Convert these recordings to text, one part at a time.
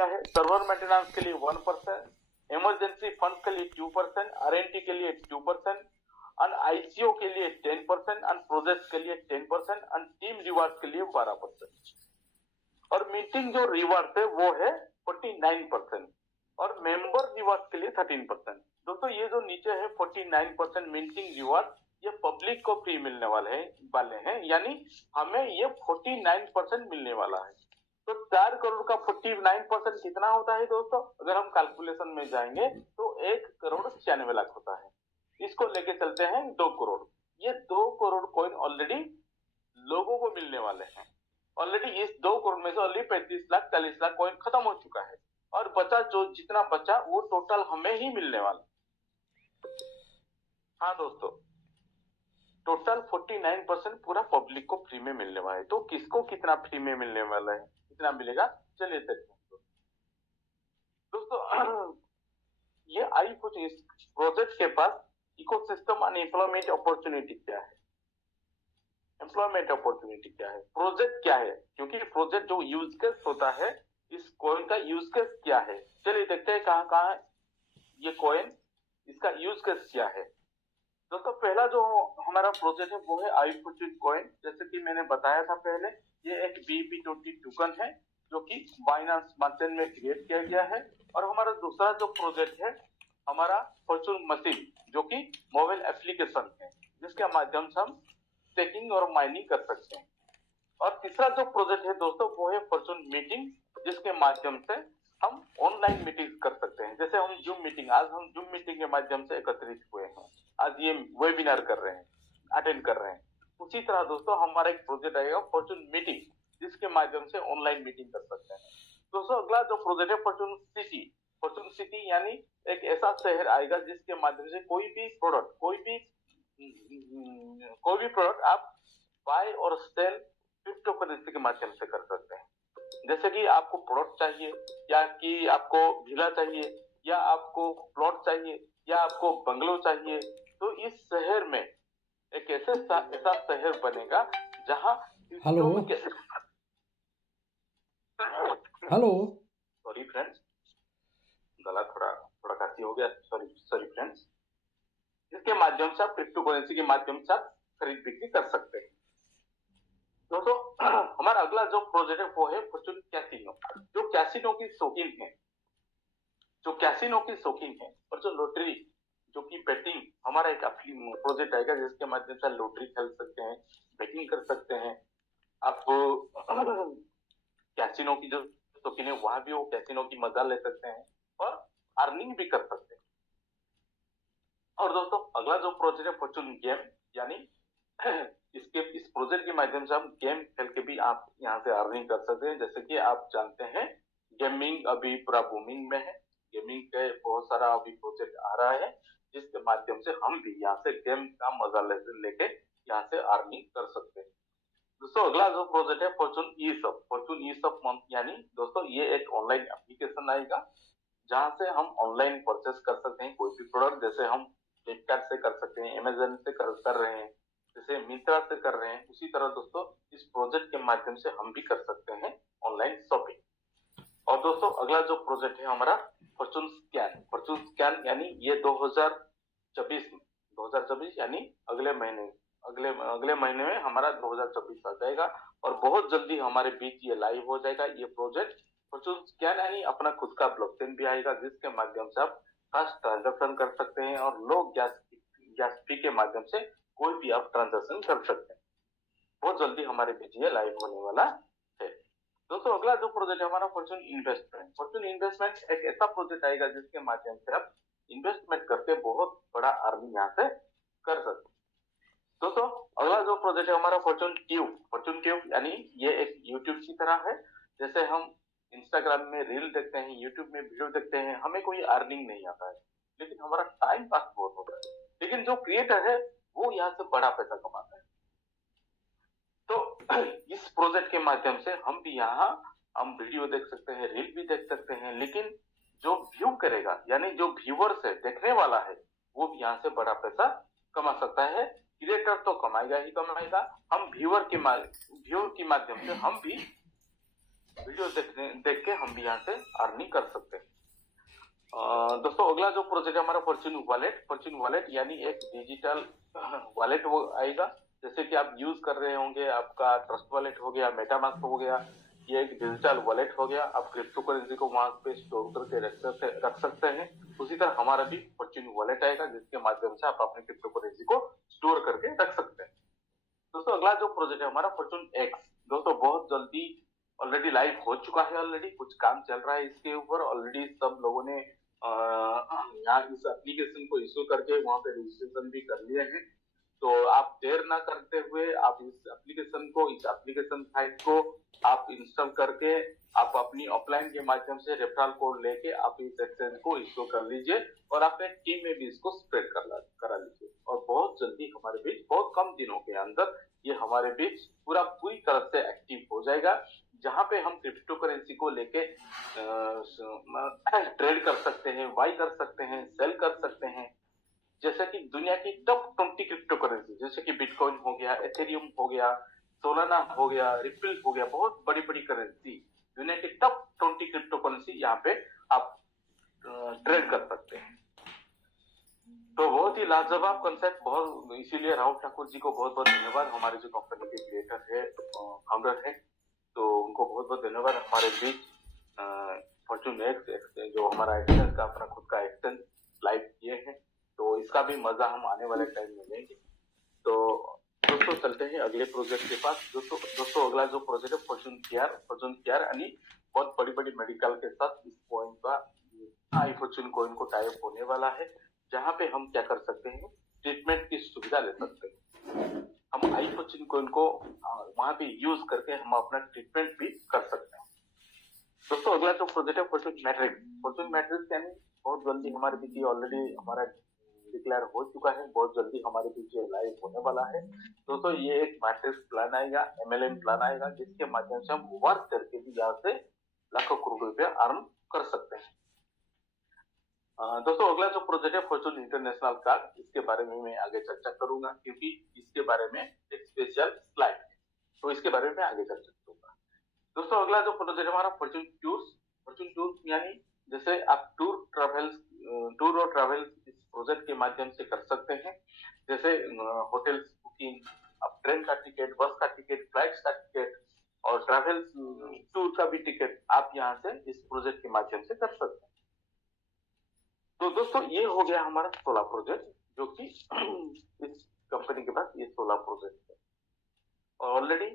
दिया है। Server maintenance के लिए 1%, इमरजेंसी फंड के लिए 2%, R&D के लिए 2%, और ICO के लिए 10%, और प्रोजेक्ट के लिए 10%, और टीम रिवार्ड के लिए 12%। और मीटिंग जो रिवार्ड है वो है 49%, और मेंबर रिवार्ड के लिए 13%। दोस्तों ये जो नीचे है 49% मीटिंग रिवार्ड, ये पब्लिक को फ्री मिलने वाले हैं, यानी हमें ये 49% मिलने वाला है। तो 4 करोड़ का 49% कितना होता है दोस्तों? अगर हम कैलकुलेशन में जाएंगे तो 1,96,00,000 होता है। इसको लेके चलते हैं 2 करोड़। ये 2 करोड़ कॉइन ऑलरेडी लोगों को मिलने वाले हैं। ऑलरेडी इस 2 करोड़ में से ऑलरेडी 35 लाख 40 लाख कॉइन खत्म हो चुका है, और बचा जो जितना बचा वो टोटल हमें ही मिलने वाला। हाँ दोस्तों, टोटल 49% पूरा पब्लिक को फ्री में मिलने वाला है। तो किसको कितना फ्री में मिलने वाला है, कितना मिलेगा, चलिए देखते हैं दोस्तों। ये आई कुछ इस प्रोजेक्ट के पास इकोसिस्टम एंड एम्प्लॉयमेंट अपॉर्चुनिटी क्या है, एम्प्लॉयमेंट अपॉर्चुनिटी क्या है, प्रोजेक्ट क्या है, क्योंकि प्रोजेक्ट जो यूज केस होता है, इस कॉइन का यूज केस क्या है, चलिए देखते हैं कहाँ कहाँ ये कॉइन, इसका यूज केस क्या है। दोस्तों पहला जो हमारा प्रोजेक्ट है वो है iFortune कॉइन। जैसे कि मैंने बताया था पहले, ये एक BEP20 टोकन है जो कि बाइनेंस स्मार्ट चेन में क्रिएट किया गया है। और हमारा दूसरा जो प्रोजेक्ट है हमारा फॉर्चून मशीन, जो कि मोबाइल एप्लीकेशन है जिसके माध्यम से हम स्टेकिंग और माइनिंग कर सकते हैं। और तीसरा जो प्रोजेक्ट है दोस्तों वो है फॉर्चून मीटिंग, जिसके माध्यम से हम ऑनलाइन मीटिंग कर सकते हैं। जैसे हम जूम मीटिंग, आज हम जूम मीटिंग के माध्यम से एकत्रित हुए हैं, आज ये वेबिनार कर रहे हैं, अटेंड कर रहे हैं। उसी तरह दोस्तों हमारा एक प्रोजेक्ट आएगा फॉर्चून मीटिंग, जिसके माध्यम से ऑनलाइन मीटिंग कर सकते हैं। दोस्तों अगला जो प्रोजेक्ट है फॉर्चून सिटी। फॉर्चून सिटी यानी एक ऐसा शहर आएगा जिसके माध्यम से कोई भी प्रोडक्ट आप बाय और सेल क्रिप्टो करेंसी के माध्यम से कर सकते हैं। जैसे कि आपको प्लॉट चाहिए, या कि आपको विला चाहिए, या आपको प्लॉट चाहिए, या आपको बंगलो चाहिए, तो इस शहर में एक ऐसा शहर बनेगा जहां हेलो हेलो सॉरी फ्रेंड्स, गला थोड़ा खांसी हो गया, सॉरी फ्रेंड्स। इसके माध्यम से आप क्रिप्टो करेंसी के माध्यम से आप खरीद बिक्री कर सकते हैं। दोस्तों हमारा अगला जो प्रोजेक्ट है वो है फॉर्चून कैसीनो। जो कैसीनो की शौकीन है और जो लॉटरी, जो कि बेटिंग, हमारा एक प्रोजेक्ट आएगा जिसके माध्यम से लॉटरी खेल सकते हैं, बेटिंग कर सकते हैं। आप कैसीनो की जो शौकीन है वहां भी वो कैसीनो की मजा ले सकते हैं और अर्निंग भी कर सकते हैं। और दोस्तों अगला जो प्रोजेक्ट है फॉर्चून गेम, यानी इस प्रोजेक्ट के माध्यम से हम गेम खेल के भी आप यहाँ से अर्निंग कर सकते हैं। जैसे कि आप जानते हैं गेमिंग अभी पूरा बूमिंग में है, गेमिंग के बहुत सारा अभी प्रोजेक्ट आ रहा है जिसके माध्यम से हम भी यहाँ से गेम का मजा लेके यहाँ से अर्निंग कर सकते हैं। दोस्तों अगला जो प्रोजेक्ट है फॉर्चून ई शॉप मंथ, यानी दोस्तों ये एक ऑनलाइन एप्लीकेशन आएगा जहाँ से हम ऑनलाइन परचेस कर सकते हैं कोई भी प्रोडक्ट। जैसे हम फ्लिपकार्ट से कर सकते हैं, अमेजन से कर रहे हैं, जैसे मिंत्रा से कर रहे हैं, उसी तरह दोस्तों इस प्रोजेक्ट के माध्यम से हम भी कर सकते हैं ऑनलाइन शॉपिंग। और दोस्तों अगला जो प्रोजेक्ट है हमारा फॉर्चून स्कैन, यानी ये 2024 यानी अगले महीने में हमारा 2024 आ जाएगा, और बहुत जल्दी हमारे बीच ये लाइव हो जाएगा ये प्रोजेक्ट फॉर्चून स्कैन, यानी अपना खुद का ब्लॉकचेन भी आएगा जिसके माध्यम से आप फास्ट ट्रांजैक्शन कर सकते हैं और लो गैस फी के माध्यम से कोई भी आप ट्रांजैक्शन कर सकते हैं। बहुत जल्दी हमारे बीच ये लाइव होने वाला है। दोस्तों अगला जो प्रोजेक्ट है हमारा फॉर्चून इन्वेस्टमेंट एक ऐसा प्रोजेक्ट आएगा जिसके माध्यम से आप इन्वेस्टमेंट करके बहुत बड़ा अर्निंग यहाँ से कर सकते हैं। दोस्तों अगला जो प्रोजेक्ट है हमारा फॉर्चून ट्यूब, यानी ये एक यूट्यूब की तरह है। जैसे हम इंस्टाग्राम में रील देखते हैं, यूट्यूब में वीडियो देखते हैं, हमें कोई अर्निंग नहीं आता है लेकिन हमारा टाइम पास बहुत होता है, लेकिन जो क्रिएटर है वो यहाँ से बड़ा पैसा कमाता है। तो इस प्रोजेक्ट के माध्यम से हम भी यहाँ हम वीडियो देख सकते हैं, रील भी देख सकते हैं, लेकिन जो व्यू करेगा यानी जो व्यूअर्स है, देखने वाला है, वो भी यहाँ से बड़ा पैसा कमा सकता है। क्रिएटर तो कमाएगा ही कमाएगा, हम व्यूअर के माध्यम से हम भी वीडियो देख के हम भी यहाँ से अर्निंग कर सकते हैं। दोस्तों अगला जो प्रोजेक्ट है हमारा फॉर्च्यून वॉलेट यानी एक डिजिटल वॉलेट वो आएगा। जैसे कि आप यूज कर रहे होंगे, आपका ट्रस्ट वॉलेट हो गया, मेटामास्क हो गया, ये एक डिजिटल वॉलेट हो गया। आप क्रिप्टो करेंसी को वहां पे स्टोर करके रख सकते हैं। उसी तरह हमारा भी फॉर्च्यून वॉलेट आएगा जिसके माध्यम से आप अपने क्रिप्टो करेंसी को स्टोर करके रख सकते हैं। दोस्तों अगला जो प्रोजेक्ट है हमारा फॉर्च्यून एक्स, दोस्तों बहुत जल्दी ऑलरेडी लाइव हो चुका है। ऑलरेडी कुछ काम चल रहा है इसके ऊपर। ऑलरेडी सब लोगों ने यहाँ इस एप्लीकेशन को इश्यू करके वहां पे रजिस्ट्रेशन भी कर लिए हैं। तो आप देर ना करते हुए आप इस एप्लीकेशन साइट को आप इंस्टॉल करके आप अपनी ऑफलाइन के माध्यम से रेफरल कोड लेके आप इस एक्सचेंज को इश्यू कर लीजिए और अपने टीम में भी इसको स्प्रेड करा लीजिए। और बहुत जल्दी हमारे बीच, बहुत कम दिनों के अंदर ये हमारे बीच पूरी तरह से एक्टिव हो जाएगा, जहां पे हम क्रिप्टो करेंसी को लेके ट्रेड कर सकते हैं, बाई कर सकते हैं, सेल कर सकते हैं। जैसे कि दुनिया की टॉप 20 क्रिप्टो करेंसी जैसे कि बिटकॉइन हो गया, एथेरियम हो गया, सोलाना हो गया, रिपल हो गया, बहुत बड़ी बड़ी करेंसी, दुनिया की टॉप 20 क्रिप्टो करेंसी यहाँ पे आप ट्रेड कर सकते हैं। तो बहुत ही लाजवाब कंसेप्ट, बहुत इसीलिए राहुल ठाकुर जी को बहुत बहुत धन्यवाद, हमारे जो कंपनी के क्रिएटर है, फाउंडर है, तो उनको बहुत बहुत धन्यवाद। हमारे बीच फॉर्च्यून एक्स जो हमारा एक्सचेंज का अपना खुद का एक्सचेंज लाइव किए हैं, तो इसका भी मजा हम आने वाले टाइम में लेंगे। तो दोस्तों चलते हैं अगले प्रोजेक्ट के पास। दोस्तों अगला जो प्रोजेक्ट है फॉर्च्यून केयर यानी बहुत बड़ी बड़ी मेडिकल के साथ इस कॉइन का आई फॉर्च्यून कॉइन को टाई अप होने वाला है, जहाँ पे हम क्या कर सकते हैं, ट्रीटमेंट की सुविधा ले सकते हैं। हम आई फॉर्च्यून कॉइन को वहां पे यूज करके हम अपना ट्रीटमेंट भी कर सकते हैं। दोस्तों अगला जो प्रोजेक्ट है फॉर्च्यून मैट्रिक्स यानी बहुत जल्दी हमारे बीच ऑलरेडी हमारा डिक्लेयर हो चुका है, बहुत जल्दी हमारे बीच लाइव होने वाला है। दोस्तों ये एक मैट्रिक्स प्लान आएगा, MLM प्लान आएगा, जिसके माध्यम से हम वर्क करके भी यहाँ से लाखों करोड़ रुपया अर्न कर सकते हैं। दोस्तों अगला जो प्रोजेक्ट है फॉर्च्यून इंटरनेशनल कार्ड, इसके बारे में मैं आगे चर्चा करूंगा क्योंकि इसके बारे में एक स्पेशल स्लाइड है, तो इसके बारे में आगे चर्चा करूंगा। दोस्तों अगला जो प्रोजेक्ट है हमारा फॉर्च्यून टूर्स यानी जैसे आप टूर और ट्रैवल इस प्रोजेक्ट के माध्यम से कर सकते हैं। जैसे होटल बुकिंग, आप ट्रेन का टिकट, बस का टिकट, फ्लाइट का टिकट और ट्रैवल टूर का भी टिकट आप यहाँ से इस प्रोजेक्ट के माध्यम से कर सकते हैं। तो दोस्तों ये हो गया हमारा 16 प्रोजेक्ट, जो कि इस कंपनी के पास ये 16 प्रोजेक्ट है। और ऑलरेडी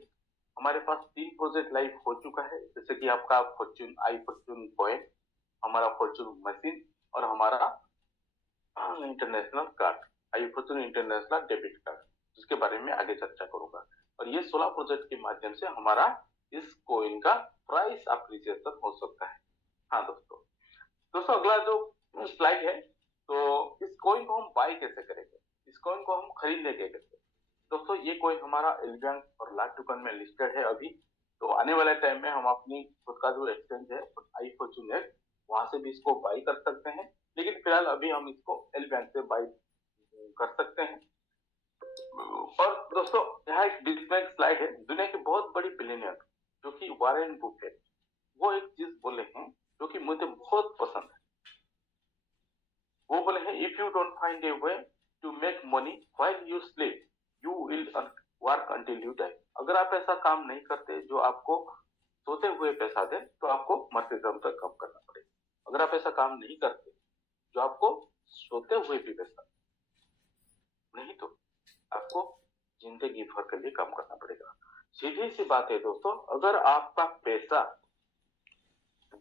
हमारे पास 3 प्रोजेक्ट लाइव हो चुका है, जैसे कि आपका फॉर्च्यून कॉइन, हमारा फॉर्च्यून मशीन और हमारा इंटरनेशनल कार्ड, आई फॉर्च्यून इंटरनेशनल डेबिट कार्ड, जिसके बारे में आगे चर्चा करूंगा। और ये 16 प्रोजेक्ट के माध्यम से हमारा इस कॉइन का प्राइस अप्रिसिएशन हो सकता है। हाँ दोस्तों अगला जो स्लाइड है, तो इस कॉइन को हम बाय कैसे करेंगे, इस कॉइन को हम खरीदेंगे कैसे। दोस्तों ये कॉइन हमारा एलिगेंस और लाट टोकन में लिस्टेड है अभी, तो आने वाले टाइम में हम अपनी खुद का जो एक्सचेंज है आई फॉर्च्यून है वहां से भी इसको बाय कर सकते हैं, लेकिन फिलहाल अभी हम इसको एलिगेंस से बाय कर सकते हैं। और दोस्तों यहाँ एक बिजनेस स्लाइड है, दुनिया की बहुत बड़ी बिलियनियर जो कि वॉरेन बफेट, वो एक चीज बोले हैं जो कि मुझे बहुत पसंद है। वो बोले हैं, if you don't find a way to make money while you sleep you will work until you die. अगर आप ऐसा काम नहीं करते जो आपको सोते हुए पैसा दे, तो आपको मरते दम तक काम करना पड़ेगा। अगर आप ऐसा काम नहीं करते जो आपको सोते हुए भी पैसा नहीं, तो आपको जिंदगी भर के लिए काम करना पड़ेगा। सीधी सी बात है दोस्तों, अगर आपका पैसा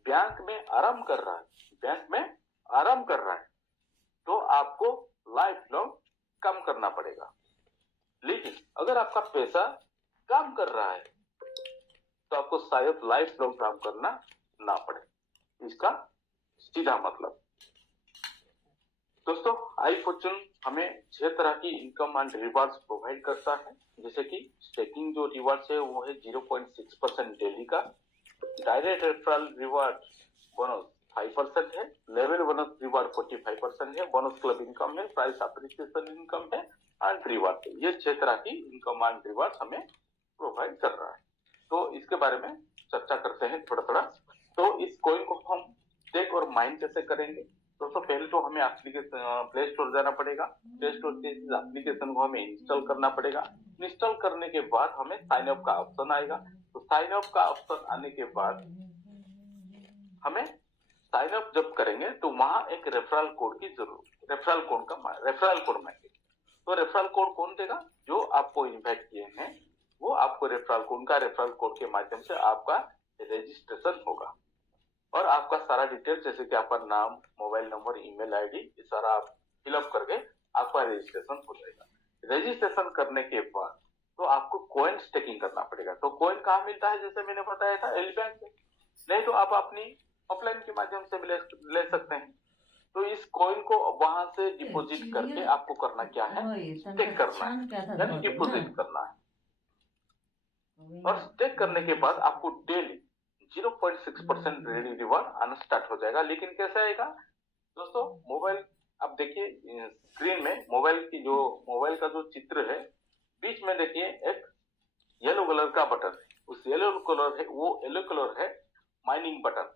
बैंक में आराम कर रहा है तो आपको लाइफ लॉन्ग काम करना पड़ेगा। लेकिन अगर आपका पैसा काम कर रहा है तो आपको शायद लाइफ लॉन्ग काम करना ना पड़े, इसका सीधा मतलब। दोस्तों आई फॉर्च्यून हमें 6 तरह की इनकम एंड रिवार्ड्स प्रोवाइड करता है, जैसे कि स्टेकिंग जो रिवार्ड्स है वो है 0.6% डेली का, डायरेक्ट रेफरल रिवार्ड बोनस 5% है, लेवल बोनस रिवार्ड 45% है, बोनस क्लब इनकम है, प्राइस अप्रिसिएशन इनकम है एंड रिवार्ड है। ये 6 तरह की इनकम एंड रिवार्ड हमें प्रोवाइड कर रहा है। तो इसके बारे में चर्चा करते हैं थोड़ा थोड़ा। तो इस कॉइन को हम स्टेक और माइन कैसे करेंगे दोस्तों, पहले तो हमें एप्लीकेशन प्ले स्टोर जाना पड़ेगा। प्ले स्टोर से इस एप्लीकेशन को हमें इंस्टॉल करना पड़ेगा। इंस्टॉल करने के बाद हमें साइन अप का ऑप्शन आएगा। तो साइन अप का ऑप्शन आने के बाद हमें साइन अप जब करेंगे तो वहां एक रेफरल कोड की जरूरत, रेफरल कोड मांगेगा। तो रेफरल कोड कौन देगा? जो आपको इन्वाइट किए हैं वो आपको रेफरल कोड के माध्यम से आपका रजिस्ट्रेशन होगा और आपका सारा डिटेल जैसे कि आपका नाम, मोबाइल नंबर, ईमेल आईडी, ये सारा आप फिलअप करके आपका रजिस्ट्रेशन हो जाएगा। रजिस्ट्रेशन करने के बाद तो आपको कॉइन स्टेकिंग करना पड़ेगा। तो कॉइन कहाँ मिलता है? जैसे मैंने बताया था एल बैंक से, नहीं तो आप अपनी ऑफलाइन के माध्यम से भी ले सकते हैं। तो इस कॉइन को वहां से डिपॉजिट करके आपको करना क्या है? स्टेक करना है, यानी डिपॉजिट करना है। और स्टेक करने के बाद आपको डेली 0.6% डेली रिवार्ड आना स्टार्ट हो जाएगा। लेकिन कैसे आएगा दोस्तों? मोबाइल आप देखिए स्क्रीन में मोबाइल का जो चित्र है, बीच में देखिए एक येलो कलर का बटन है। उस येलो कलर है माइनिंग बटन,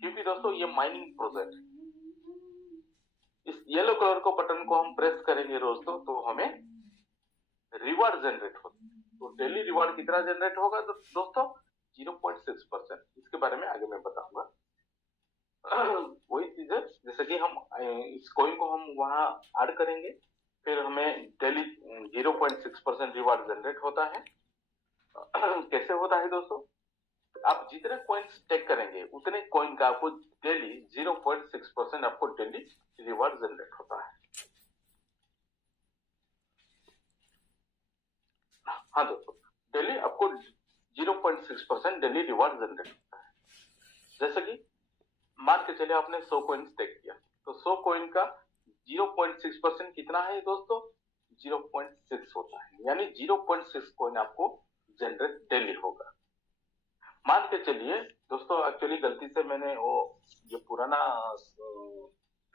क्योंकि दोस्तों ये माइनिंग प्रोजेक्ट है। इस येलो कलर को बटन को हम प्रेस करेंगे दोस्तों तो हमें रिवार्ड जनरेट होगा। तो डेली रिवार्ड कितना जनरेट होगा दोस्तों? 0.6%। इसके बारे में आगे मैं बताऊंगा। वही चीज है, जैसे कि हम इस कॉइन को हम वहां ऐड करेंगे, फिर हमें डेली 0.6% रिवार्ड जनरेट होता है। कैसे होता है दोस्तों? आप जितने कॉइन स्टेक करेंगे उतने कॉइन का आपको डेली 0.6% आपको डेली रिवार्ड जनरेट होता है। हाँ दोस्तों, डेली आपको 0.6% डेली रिवार्ड जनरेट होता है। जैसे कि मान के चलिए आपने 100 कॉइन स्टेक किया, तो 100 कॉइन का 0.6% कितना है दोस्तों? 0.6 होता है, यानी 0.6 कॉइन आपको जनरेट डेली होगा। मान के चलिए दोस्तों, एक्चुअली गलती से मैंने वो जो पुराना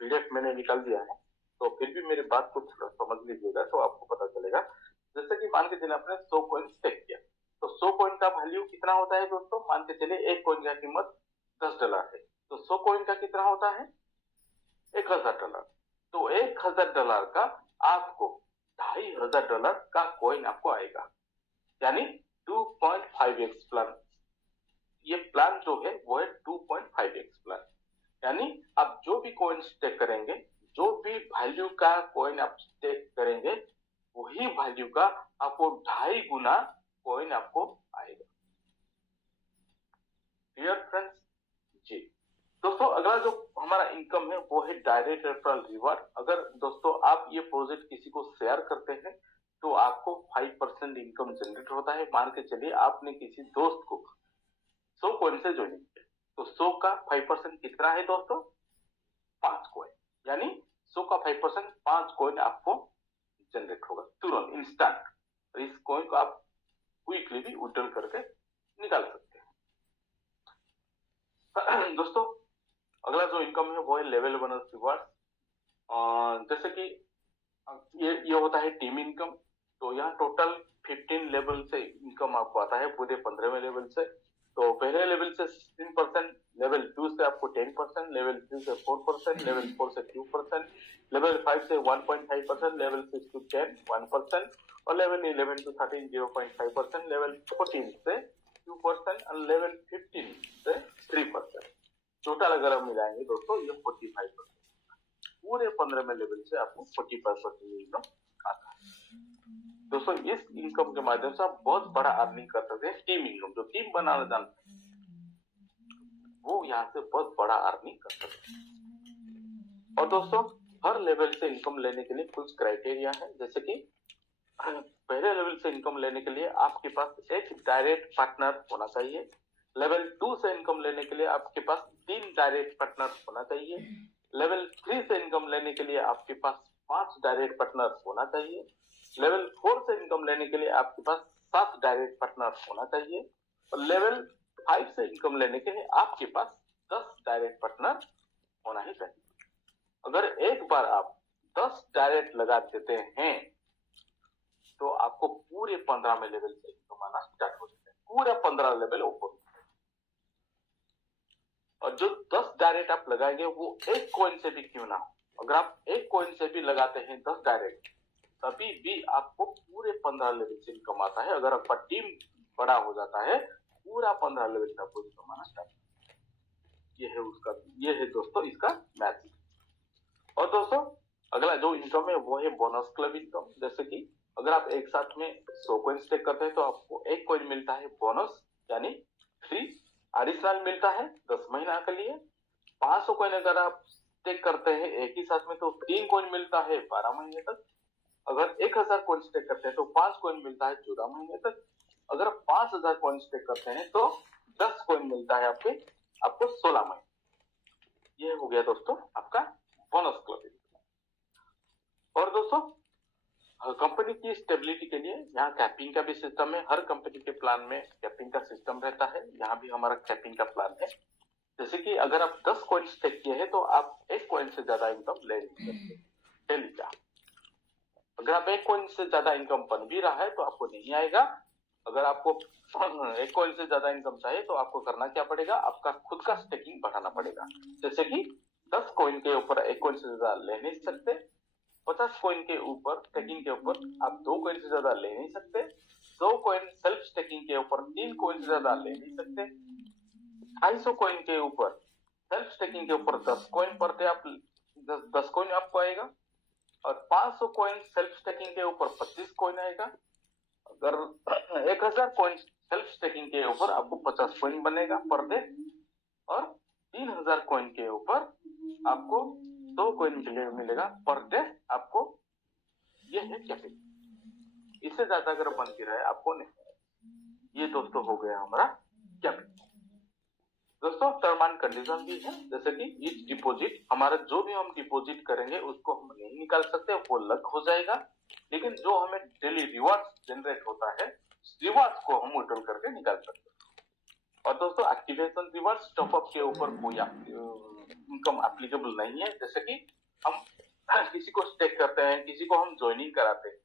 पीडीएफ मैंने निकाल दिया है, तो फिर भी मेरी बात को थोड़ा समझ लीजिएगा तो आपको पता चलेगा। जैसे कि मान के चलिए आपने 100 कॉइन स्टेक किया, तो 100 कॉइन का वैल्यू कितना होता है दोस्तों? मान के चलिए एक कॉइन का कीमत $10 है, तो 100 कॉइन का कितना होता है? $1000। तो $1000 का आपको $2500 का कॉइन आपको आएगा, यानी 2.5x प्लान। ये प्लान जो है वो है 2.5x प्लान, यानी आप जो भी कॉइन स्टेक करेंगे, जो भी वैल्यू का कॉइन आप स्टेक करेंगे, वही वैल्यू का आपको 2.5 गुना कॉइन आपको आएगा। Clear friends? जी दोस्तों, अगला जो हमारा इनकम है वो है डायरेक्ट रेफरल रिवार्ड। अगर दोस्तों आप ये प्रोजेक्ट किसी को शेयर करते हैं तो आपको 5% इनकम जनरेट होता है। मान के चलिए आपने किसी दोस्त को 100 कॉइन से ज्वाइन किया, तो 100 का 5% कितना है दोस्तों? 5 कॉइन, यानी 100 का 5% 5 कॉइन आपको जनरेट होगा तुरंत, इंस्टेंट। इस कॉइन को आप क्विकली भी विड्रॉ करके निकाल सकते हैं। दोस्तों, अगला जो इनकम है वो है लेवल बोनस रिवार्ड। जैसे कि ये होता है टीम इनकम। तो यहाँ टोटल 15 लेवल से इनकम आपको आता है, पूरे 15वें लेवल से। तो पहले लेवल से 16%, लेवल 2 से आपको 10%, लेवल 3 से 4%, लेवल 4 से 2%, लेवल 5 से 1.5%, लेवल 6 to 10 1%, और लेवल 11 to 13 0.5%, लेवल 14 से 2% और लेवल 15 से 3%। टोटल अगर हम मिलाएंगे दोस्तों ये 45%। पूरे 15वें लेवल से आपको 45% इनकम आता है। दोस्तों, इस इनकम के माध्यम से आप बहुत बड़ा अर्निंग कर सकते हैं। टीम इनकम, जो टीम बनाना जानते हैं वो यहाँ से बहुत बड़ा अर्निंग कर सकते हैं। और दोस्तों, हर लेवल से इनकम लेने के लिए कुछ क्राइटेरिया है। जैसे कि पहले लेवल से इनकम लेने के लिए आपके पास एक डायरेक्ट पार्टनर होना चाहिए। लेवल 2 से इनकम लेने के लिए आपके पास 3 डायरेक्ट पार्टनर होना चाहिए। लेवल 3 से इनकम लेने के लिए आपके पास 5 डायरेक्ट पार्टनर होना चाहिए। लेवल 4 से इनकम लेने के लिए आपके पास 7 डायरेक्ट पार्टनर होना चाहिए। और लेवल 5 से इनकम लेने के लिए आपके पास 10 डायरेक्ट पार्टनर होना ही चाहिए। अगर एक बार आप 10 डायरेक्ट लगा देते हैं तो आपको पूरे 15वें लेवल से इनकम आना स्टार्ट हो जाता है। पूरा 15 लेवल ओपन। और जो 10 डायरेक्ट आप लगाएंगे वो एक कॉइन से भी क्यों ना हो, अगर आप एक कॉइन से भी लगाते हैं 10 डायरेक्ट, तभी भी आपको पूरे 15 लेवल से इनकम आता है। अगर आपका टीम बड़ा हो जाता है, पूरा 15 लेवल का आपको इनकम आना स्टार्ट। ये है दोस्तों इसका मैजिक। और दोस्तों अगला जो इनकम है वो है बोनस क्लब इनकम। जैसे कि अगर आप एक साथ में 100 कॉइन स्टेक करते हैं तो आपको एक कॉइन मिलता है बोनस, यानी फ्री एडिशनल मिलता है 10 महीना के लिए। 500 कॉइन अगर आप स्टेक करते हैं एक ही साथ में तो 3 कॉइन मिलता है 12 महीने तक। अगर 1000 कॉइन स्टेक करते हैं तो 5 कॉइन मिलता है 14 महीने तक। अगर 5000 कॉइन स्टेक करते हैं तो 10 कॉइन मिलता है आपको 16 महीने। ये हो गया दोस्तों आपका बोनस क्लब। और दोस्तों कंपनी की स्टेबिलिटी के लिए यहाँ कैपिंग का भी सिस्टम है। हर कंपनी के प्लान में कैपिंग का सिस्टम रहता है। यहाँ भी हमारा कैपिंग का प्लान है। जैसे कि अगर आप 10 कॉइन स्टेक किए हैं तो आप 1 कॉइन से ज्यादा इनकम ले नहीं सकते डेली का। अगर आप 1 कॉइन से ज्यादा इनकम बन भी रहा है तो आपको नहीं आएगा। अगर आपको 1 कॉइन से ज्यादा इनकम चाहिए तो आपको करना क्या पड़ेगा, आपका खुद का स्टेकिंग बढ़ाना पड़ेगा। जैसे कि 10 कॉइन के ऊपर 1 कॉइन से ज्यादा ले नहीं सकते। 50 कॉइन के ऊपर स्टेकिंग के ऊपर आप 2 कॉइन से ज्यादा ले नहीं सकते। 2 कॉइन सेल्फ स्टेकिंग के ऊपर 3 कॉइन से ज्यादा ले नहीं सकते। 250 कॉइन के ऊपर सेल्फ स्टेकिंग के ऊपर 10 कॉइन पर डे आप 10 कॉइन आपको आएगा। और 500 कॉइन सेल्फ स्टेकिंग के ऊपर 25 कॉइन आएगा। अगर 1000 कॉइन सेल्फ स्टेकिंग के ऊपर आपको 50 कॉइन बनेगा पर डे। और 3000 कॉइन के ऊपर आपको 100 कॉइन मिलेगा पर डे आपको। ये है कैपिटल। इससे ज्यादा अगर बन के रहे आपको नहीं। ये दोस्तों हो गया हमारा कैपिटल। दोस्तों टर्म एंड कंडीशन भी है। जैसे कि इस डिपॉजिट हमारा जो भी हम डिपॉजिट करेंगे उसको हम नहीं निकाल सकते, वो लक हो जाएगा। लेकिन जो हमें डेली रिवार्ड्स जनरेट होता है रिवार्ड्स को हम विड्रॉल करके निकाल सकते हैं। और दोस्तों एक्टिवेशन रिवार्ड्स टॉपअप के ऊपर कोई इनकम एप्लीकेबल नहीं है। जैसे कि हम किसी को स्टेक करते हैं, किसी को हम ज्वाइनिंग कराते हैं,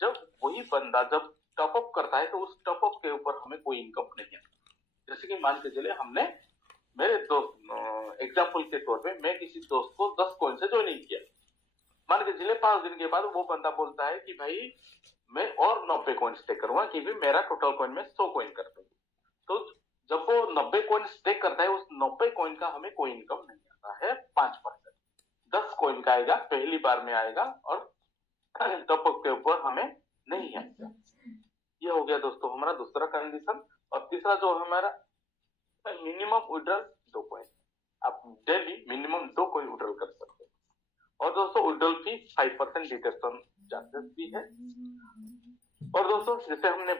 जब वही बंदा जब टॉपअप करता है तो उस टॉपअप के ऊपर हमें कोई इनकम नहीं है। जैसे कि मान के चले हमने मेरे दोस्त एग्जाम्पल के तौर पे मैं किसी दोस्त को 10 कॉइन से ज्वाइनिंग किया। मान के चले 5 दिन के बाद वो बंदा बोलता है कि भाई मैं और 90 कॉइन स्टेक करूंगा क्योंकि मेरा टोटल कॉइन में 100 कॉइन कर दूंगा। तो जब वो 90 कॉइन स्टेक करता है उस 90 कॉइन का हमें कोई इनकम नहीं आता है 5%। 10 कॉइन का आएगा, पहली बार में आएगा और टॉपअप के ऊपर हमें नहीं आएगा। ये हो गया दोस्तों हमारा दूसरा कंडीशन। और तीसरा जो हमारा मिनिमम विड्रॉल 2 कॉइन, आप डेली मिनिमम 2 कॉइन विड्रॉल कर सकते हैं। और दोस्तों विड्रॉल फी 5% डिडक्शन चार्जेस भी है। और दोस्तों जैसे मैंने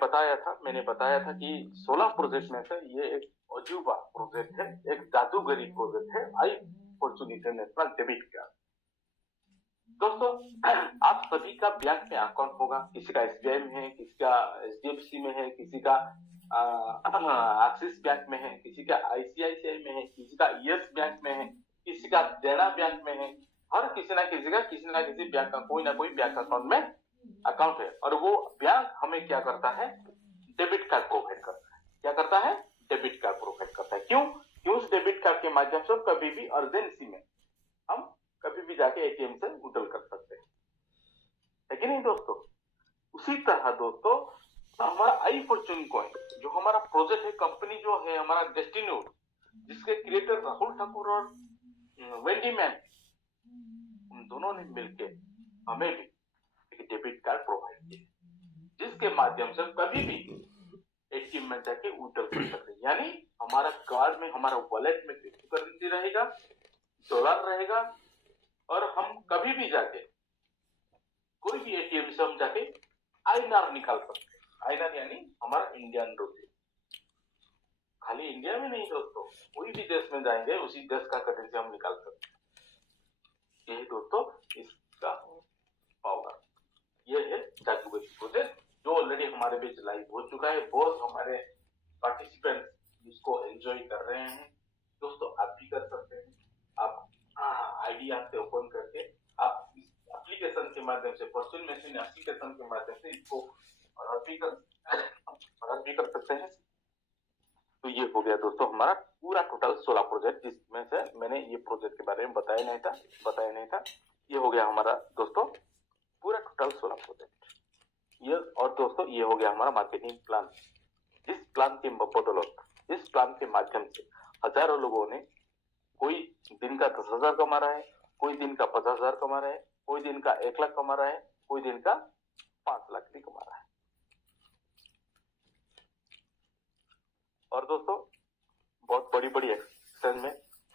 बताया था कि 16 प्रोजेक्ट में से ये एक अजूबा प्रोजेक्ट है, एक जादूगरी प्रोजेक्ट है आई फॉर्चून इंटरनेशनल डेबिट कार्ड। दोस्तों आप सभी का बैंक में अकाउंट होगा। किसी का SBI में है, किसी का HDFC में है, किसी का एक्सिस बैंक में है, किसी का ICICI में है, किसी का YES बैंक में है, किसी का देना बैंक में है। हर किसी ना किसी बैंक का कोई ना कोई बैंक अकाउंट में अकाउंट है। और वो बैंक हमें क्या करता है, डेबिट कार्ड प्रोवाइड करता है। क्या करता है, डेबिट कार्ड प्रोवाइड करता है। क्यों उस डेबिट कार्ड के माध्यम से कभी भी अर्जेंसी में हम कभी भी जाके ATM से विड्रॉल कर सकते हैं, है कि नहीं दोस्तों। उसी तरह दोस्तों हमारा आई फॉर्चून कॉइन जो हमारा प्रोजेक्ट है, कंपनी जो है हमारा डेस्टिनी, जिसके क्रिएटर राहुल ठाकुर और वेंडी मैन, उन दोनों ने मिलकर हमें भी एक डेबिट कार्ड प्रोवाइड किया जिसके माध्यम से कभी भी ATM में जाके विड्रॉल कर सकते हैं। यानी हमारा कार्ड में, हमारा वॉलेट में क्रिप्टो करेंसी रहेगा, डॉलर रहेगा और हम कभी भी जाके कोई भी ATM से हम जाके INR निकाल सकते हैं। INR यानी हमारा इंडियन रूपी। खाली इंडिया में नहीं दोस्तों, कोई भी देश में जाएंगे उसी देश का करेंसी हम निकाल सकते हैं। यही दोस्तों इसका पावर। ये है जादूगरी प्रोजेक्ट जो ऑलरेडी हमारे बीच लाइव हो चुका है। बहुत हमारे पार्टिसिपेंट इसको एंजॉय कर रहे हैं। दोस्तों आप भी कर सकते हैं। आप आईडी आपसे ओपन करके आप इस एप्लीकेशन के माध्यम से, फॉर्चून मशीन एप्लीकेशन के माध्यम से इसको रद्द भी कर सकते हैं। तो ये हो गया दोस्तों हमारा पूरा टोटल 16 प्रोजेक्ट, जिसमें से मैंने ये प्रोजेक्ट के बारे में बताया नहीं था। ये हो गया हमारा दोस्तों पूरा टोटल 16 प्रोजेक्ट। ये और दोस्तों ये हो गया हमारा मार्केटिंग प्लान। इस प्लान के बदौलत, इस प्लान के माध्यम से हजारों लोगों ने, कोई दिन का 10,000 कमा रहा है, कोई दिन का 50,000 कमा रहा है, कोई दिन का 1 लाख कमा रहा है, कोई दिन का 5 लाख भी कमा रहा है। और दोस्तों बहुत बड़ी एक्सचेंज में,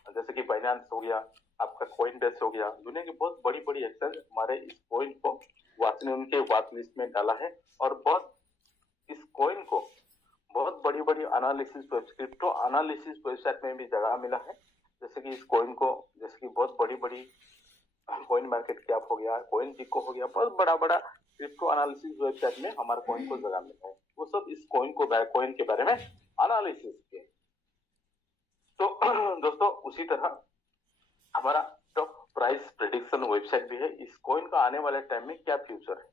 जैसे कि बाइनेंस हो गया, आपका कॉइनबेस हो गया, दुनिया की बहुत बड़ी एक्सचेंज हमारे इस कॉइन को वाचने उनके वाच लिस्ट में डाला है। और बहुत इस कॉइन को बहुत बड़ी एनालिसिस, क्रिप्टो एनालिसिस वेबसाइट में भी जगह मिला है। जैसे कि इस कॉइन को, जैसे कि बहुत बड़ी कॉइन मार्केट कैप हो गया, कॉइन जिको हो गया, बहुत बड़ा क्रिप्टो एनालिसिस वेबसाइट में हमारे कॉइन को जगह मिला है। वो सब इस कॉइन के बारे में एनालिसिस किए। तो दोस्तों उसी तरह हमारा स्टॉक प्राइस प्रेडिक्शन वेबसाइट भी है। इस कॉइन का आने वाले टाइम में क्या फ्यूचर है,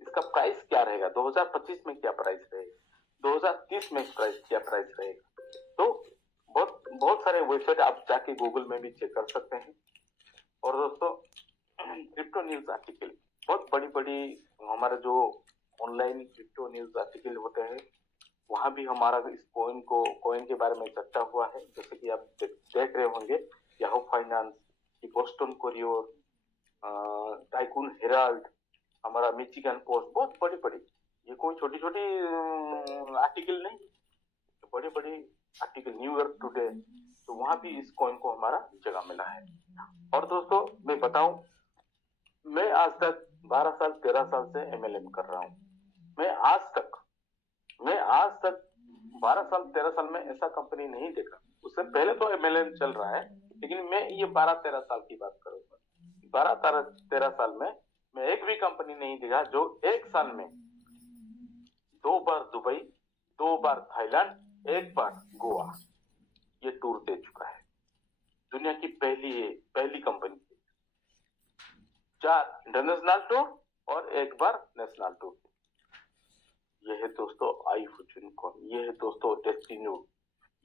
इसका प्राइस क्या रहेगा, 2025 में क्या प्राइस रहेगा, 2030 में क्या प्राइस रहेगा। तो बहुत सारे वेबसाइट आप जाके गूगल में भी चेक कर सकते हैं। और दोस्तों क्रिप्टो न्यूज आर्टिकल, बहुत बड़ी हमारे जो ऑनलाइन क्रिप्टो न्यूज आर्टिकल होते हैं, वहां भी हमारा इस कॉइन के बारे में चर्चा हुआ है। जैसे कि आप देख रहे होंगे Yahoo finance, Boston courier, tycoon Herald, हमारा मिचिगन पोस्ट, बहुत बड़ी, ये कोई छोटी आर्टिकल नहीं, बड़ी आर्टिकल, न्यूयॉर्क टुडे, तो वहां भी इस कॉइन को हमारा जगह मिला है। और दोस्तों मैं बताऊं, मैं आज तक 12 साल 13 साल से MLM कर रहा हूं। मैं आज तक 12 साल 13 साल में ऐसा कंपनी नहीं देखा। उससे पहले तो MLM चल रहा है, लेकिन मैं ये 12-13 साल की बात करूंगा। 12-13 साल में मैं एक भी कंपनी नहीं देखा जो एक साल में 2 बार दुबई, 2 बार थाईलैंड, 1 बार गोवा ये टूर दे चुका है। दुनिया की पहली कंपनी, 4 इंटरनेशनल टूर और 1 बार नेशनल टूर। ये है दोस्तों आई फॉर्चून कॉइन, ये है दोस्तों डेस्टिन्यू,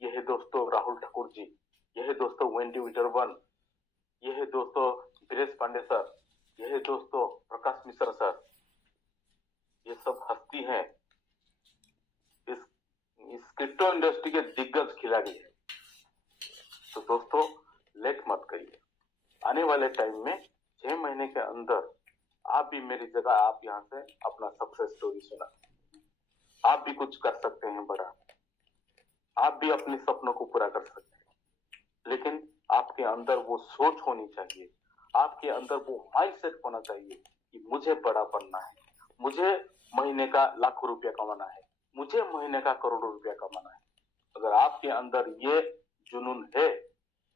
ये है दोस्तों राहुल ठाकुर जी, ये है दोस्तों वेंडी विटरवन, ये है दोस्तों वीरेश पांडे सर, ये है दोस्तों प्रकाश मिश्रा सर। ये सब हस्ती हैं, इस क्रिप्टो इंडस्ट्री के दिग्गज खिलाड़ी हैं। तो दोस्तों लेट मत करिए, आने वाले टाइम में 6 महीने के अंदर आप भी मेरी जगह, आप यहाँ से अपना सक्सेस स्टोरी सुना, आप भी कुछ कर सकते हैं बड़ा, आप भी अपने सपनों को पूरा कर सकते हैं। लेकिन आपके अंदर वो सोच होनी चाहिए, आपके अंदर वो माइंडसेट होना चाहिए कि मुझे बड़ा बनना है, मुझे महीने का लाखों रुपया कमाना है, मुझे महीने का करोड़ों रुपया कमाना है। अगर आपके अंदर ये जुनून है,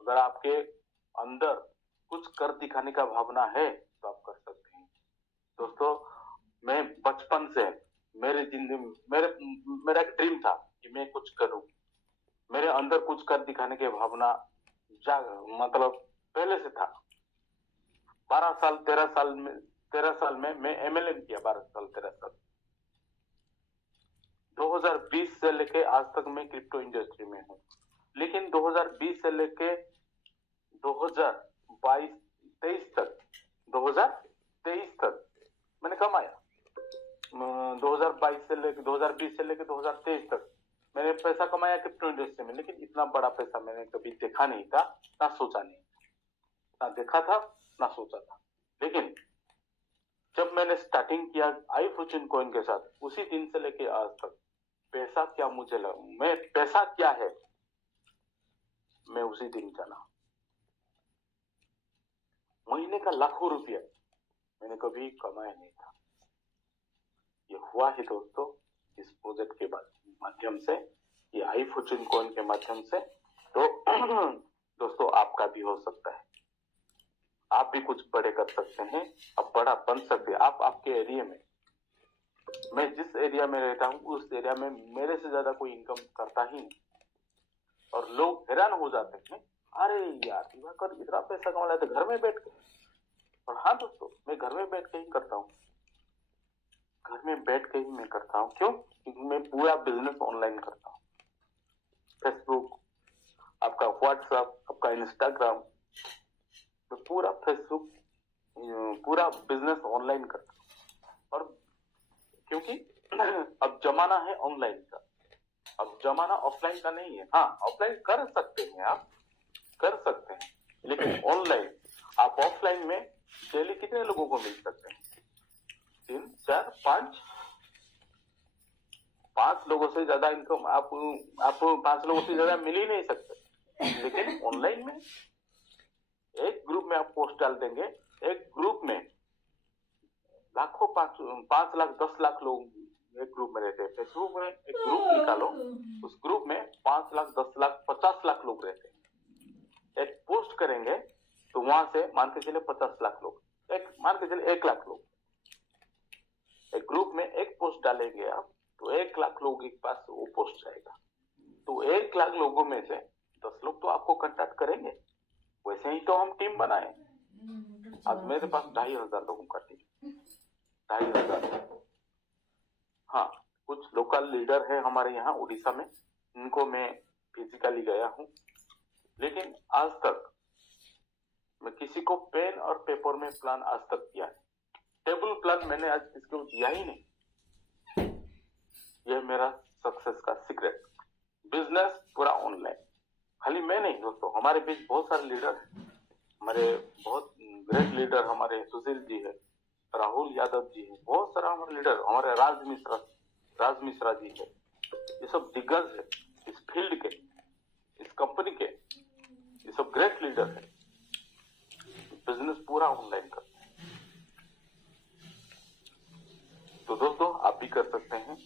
अगर आपके अंदर कुछ कर दिखाने का भावना है, तो आप कर सकते हैं। दोस्तों मैं बचपन से मेरी जिंदगी, मेरा एक ड्रीम था कि मैं कुछ करूं, मेरे अंदर कुछ कर दिखाने की भावना मतलब पहले से था। 13 साल में मैं MLM किया, 13 साल। 2020 से लेके आज तक मैं क्रिप्टो इंडस्ट्री में हूँ। लेकिन 2020 से लेके 2023 तक मैंने कमाया। 2020 से लेके 2023 तक मैंने पैसा कमाया क्रिप्टो इंडस्ट्री में, लेकिन इतना बड़ा पैसा मैंने कभी देखा नहीं था, ना सोचा नहीं, ना देखा था, ना सोचा था। लेकिन जब मैंने स्टार्टिंग किया आई फॉर्चून कॉइन के साथ, उसी दिन से लेके आज तक पैसा क्या मुझे लगा, मैं पैसा क्या है मैं उसी दिन जाना। महीने का लाखों रुपया मैंने कभी कमाया नहीं था। ये हुआ है दोस्तों इस प्रोजेक्ट के माध्यम से, ये आई फॉर्चून कॉइन के माध्यम से। तो दोस्तों आपका भी हो सकता है, आप भी कुछ बड़े कर सकते हैं, आप बड़ा बन सकते हैं। आप आपके एरिया में, मैं जिस एरिया में रहता हूँ उस एरिया में मेरे से ज्यादा कोई इनकम करता ही नहीं, और लोग हैरान हो जाते हैं, अरे यार दिवाकर इतना पैसा कमा लेते घर में बैठ के। और हाँ दोस्तों मैं घर में बैठ के ही करता हूँ, घर में बैठ के ही मैं करता हूँ। क्यों? क्योंकि मैं पूरा बिजनेस ऑनलाइन करता हूँ। फेसबुक, आपका व्हाट्सएप, आपका इंस्टाग्राम, पूरा फेसबुक, पूरा बिजनेस ऑनलाइन करता हूं। और क्योंकि अब जमाना है ऑनलाइन का, अब जमाना ऑफलाइन का नहीं है। हाँ, ऑफलाइन कर सकते हैं, आप कर सकते हैं, लेकिन ऑनलाइन आप ऑफलाइन में डेली कितने लोगों को मिल सकते हैं? 3, 4, 5 लोगों से ज्यादा इनकम आप 5 लोगों से ज्यादा मिल ही नहीं सकते। लेकिन ऑनलाइन में एक ग्रुप में आप पोस्ट डाल देंगे, एक ग्रुप में लाखों 5 लाख 10 लाख लोग एक ग्रुप में रहते हैं। फेसबुक में एक ग्रुप निकालो, उस ग्रुप में 5 लाख 10 लाख 50 लाख लोग रहते हैं। एक पोस्ट करेंगे तो वहां से मान के चले 50 लाख लोग, मान के चले 1 लाख लोग। एक ग्रुप में एक पोस्ट डालेंगे आप तो 1 लाख लोगों के पास वो पोस्ट जाएगा। तो 1 लाख लोगों में से 10 लोग तो आपको कांटेक्ट करेंगे। वैसे ही तो हम टीम बनाए। आज मेरे पास 2500 लोगों का टीम, 2500। हाँ, कुछ लोकल लीडर है हमारे यहाँ उड़ीसा में, इनको मैं फिजिकली गया हूँ, लेकिन आज तक मैं किसी को पेन और पेपर में प्लान आज तक किया है। टेबल प्लान मैंने आज किसी को दिया ही नहीं। यह मेरा सक्सेस का सीक्रेट। बिजनेस पूरा ऑनलाइन। खाली मैं नहीं दोस्तों, हमारे बीच बहुत सारे लीडर हैं। हमारे बहुत ग्रेट लीडर हमारे सुशील जी है, राहुल यादव जी है, बहुत सारा हमारे लीडर, हमारे राज मिश्रा जी है। ये सब दिग्गज है इस फील्ड के, इस कंपनी के, ये सब ग्रेट लीडर है। बिजनेस पूरा ऑनलाइन करते हैं। तो दोस्तों आप भी कर सकते हैं।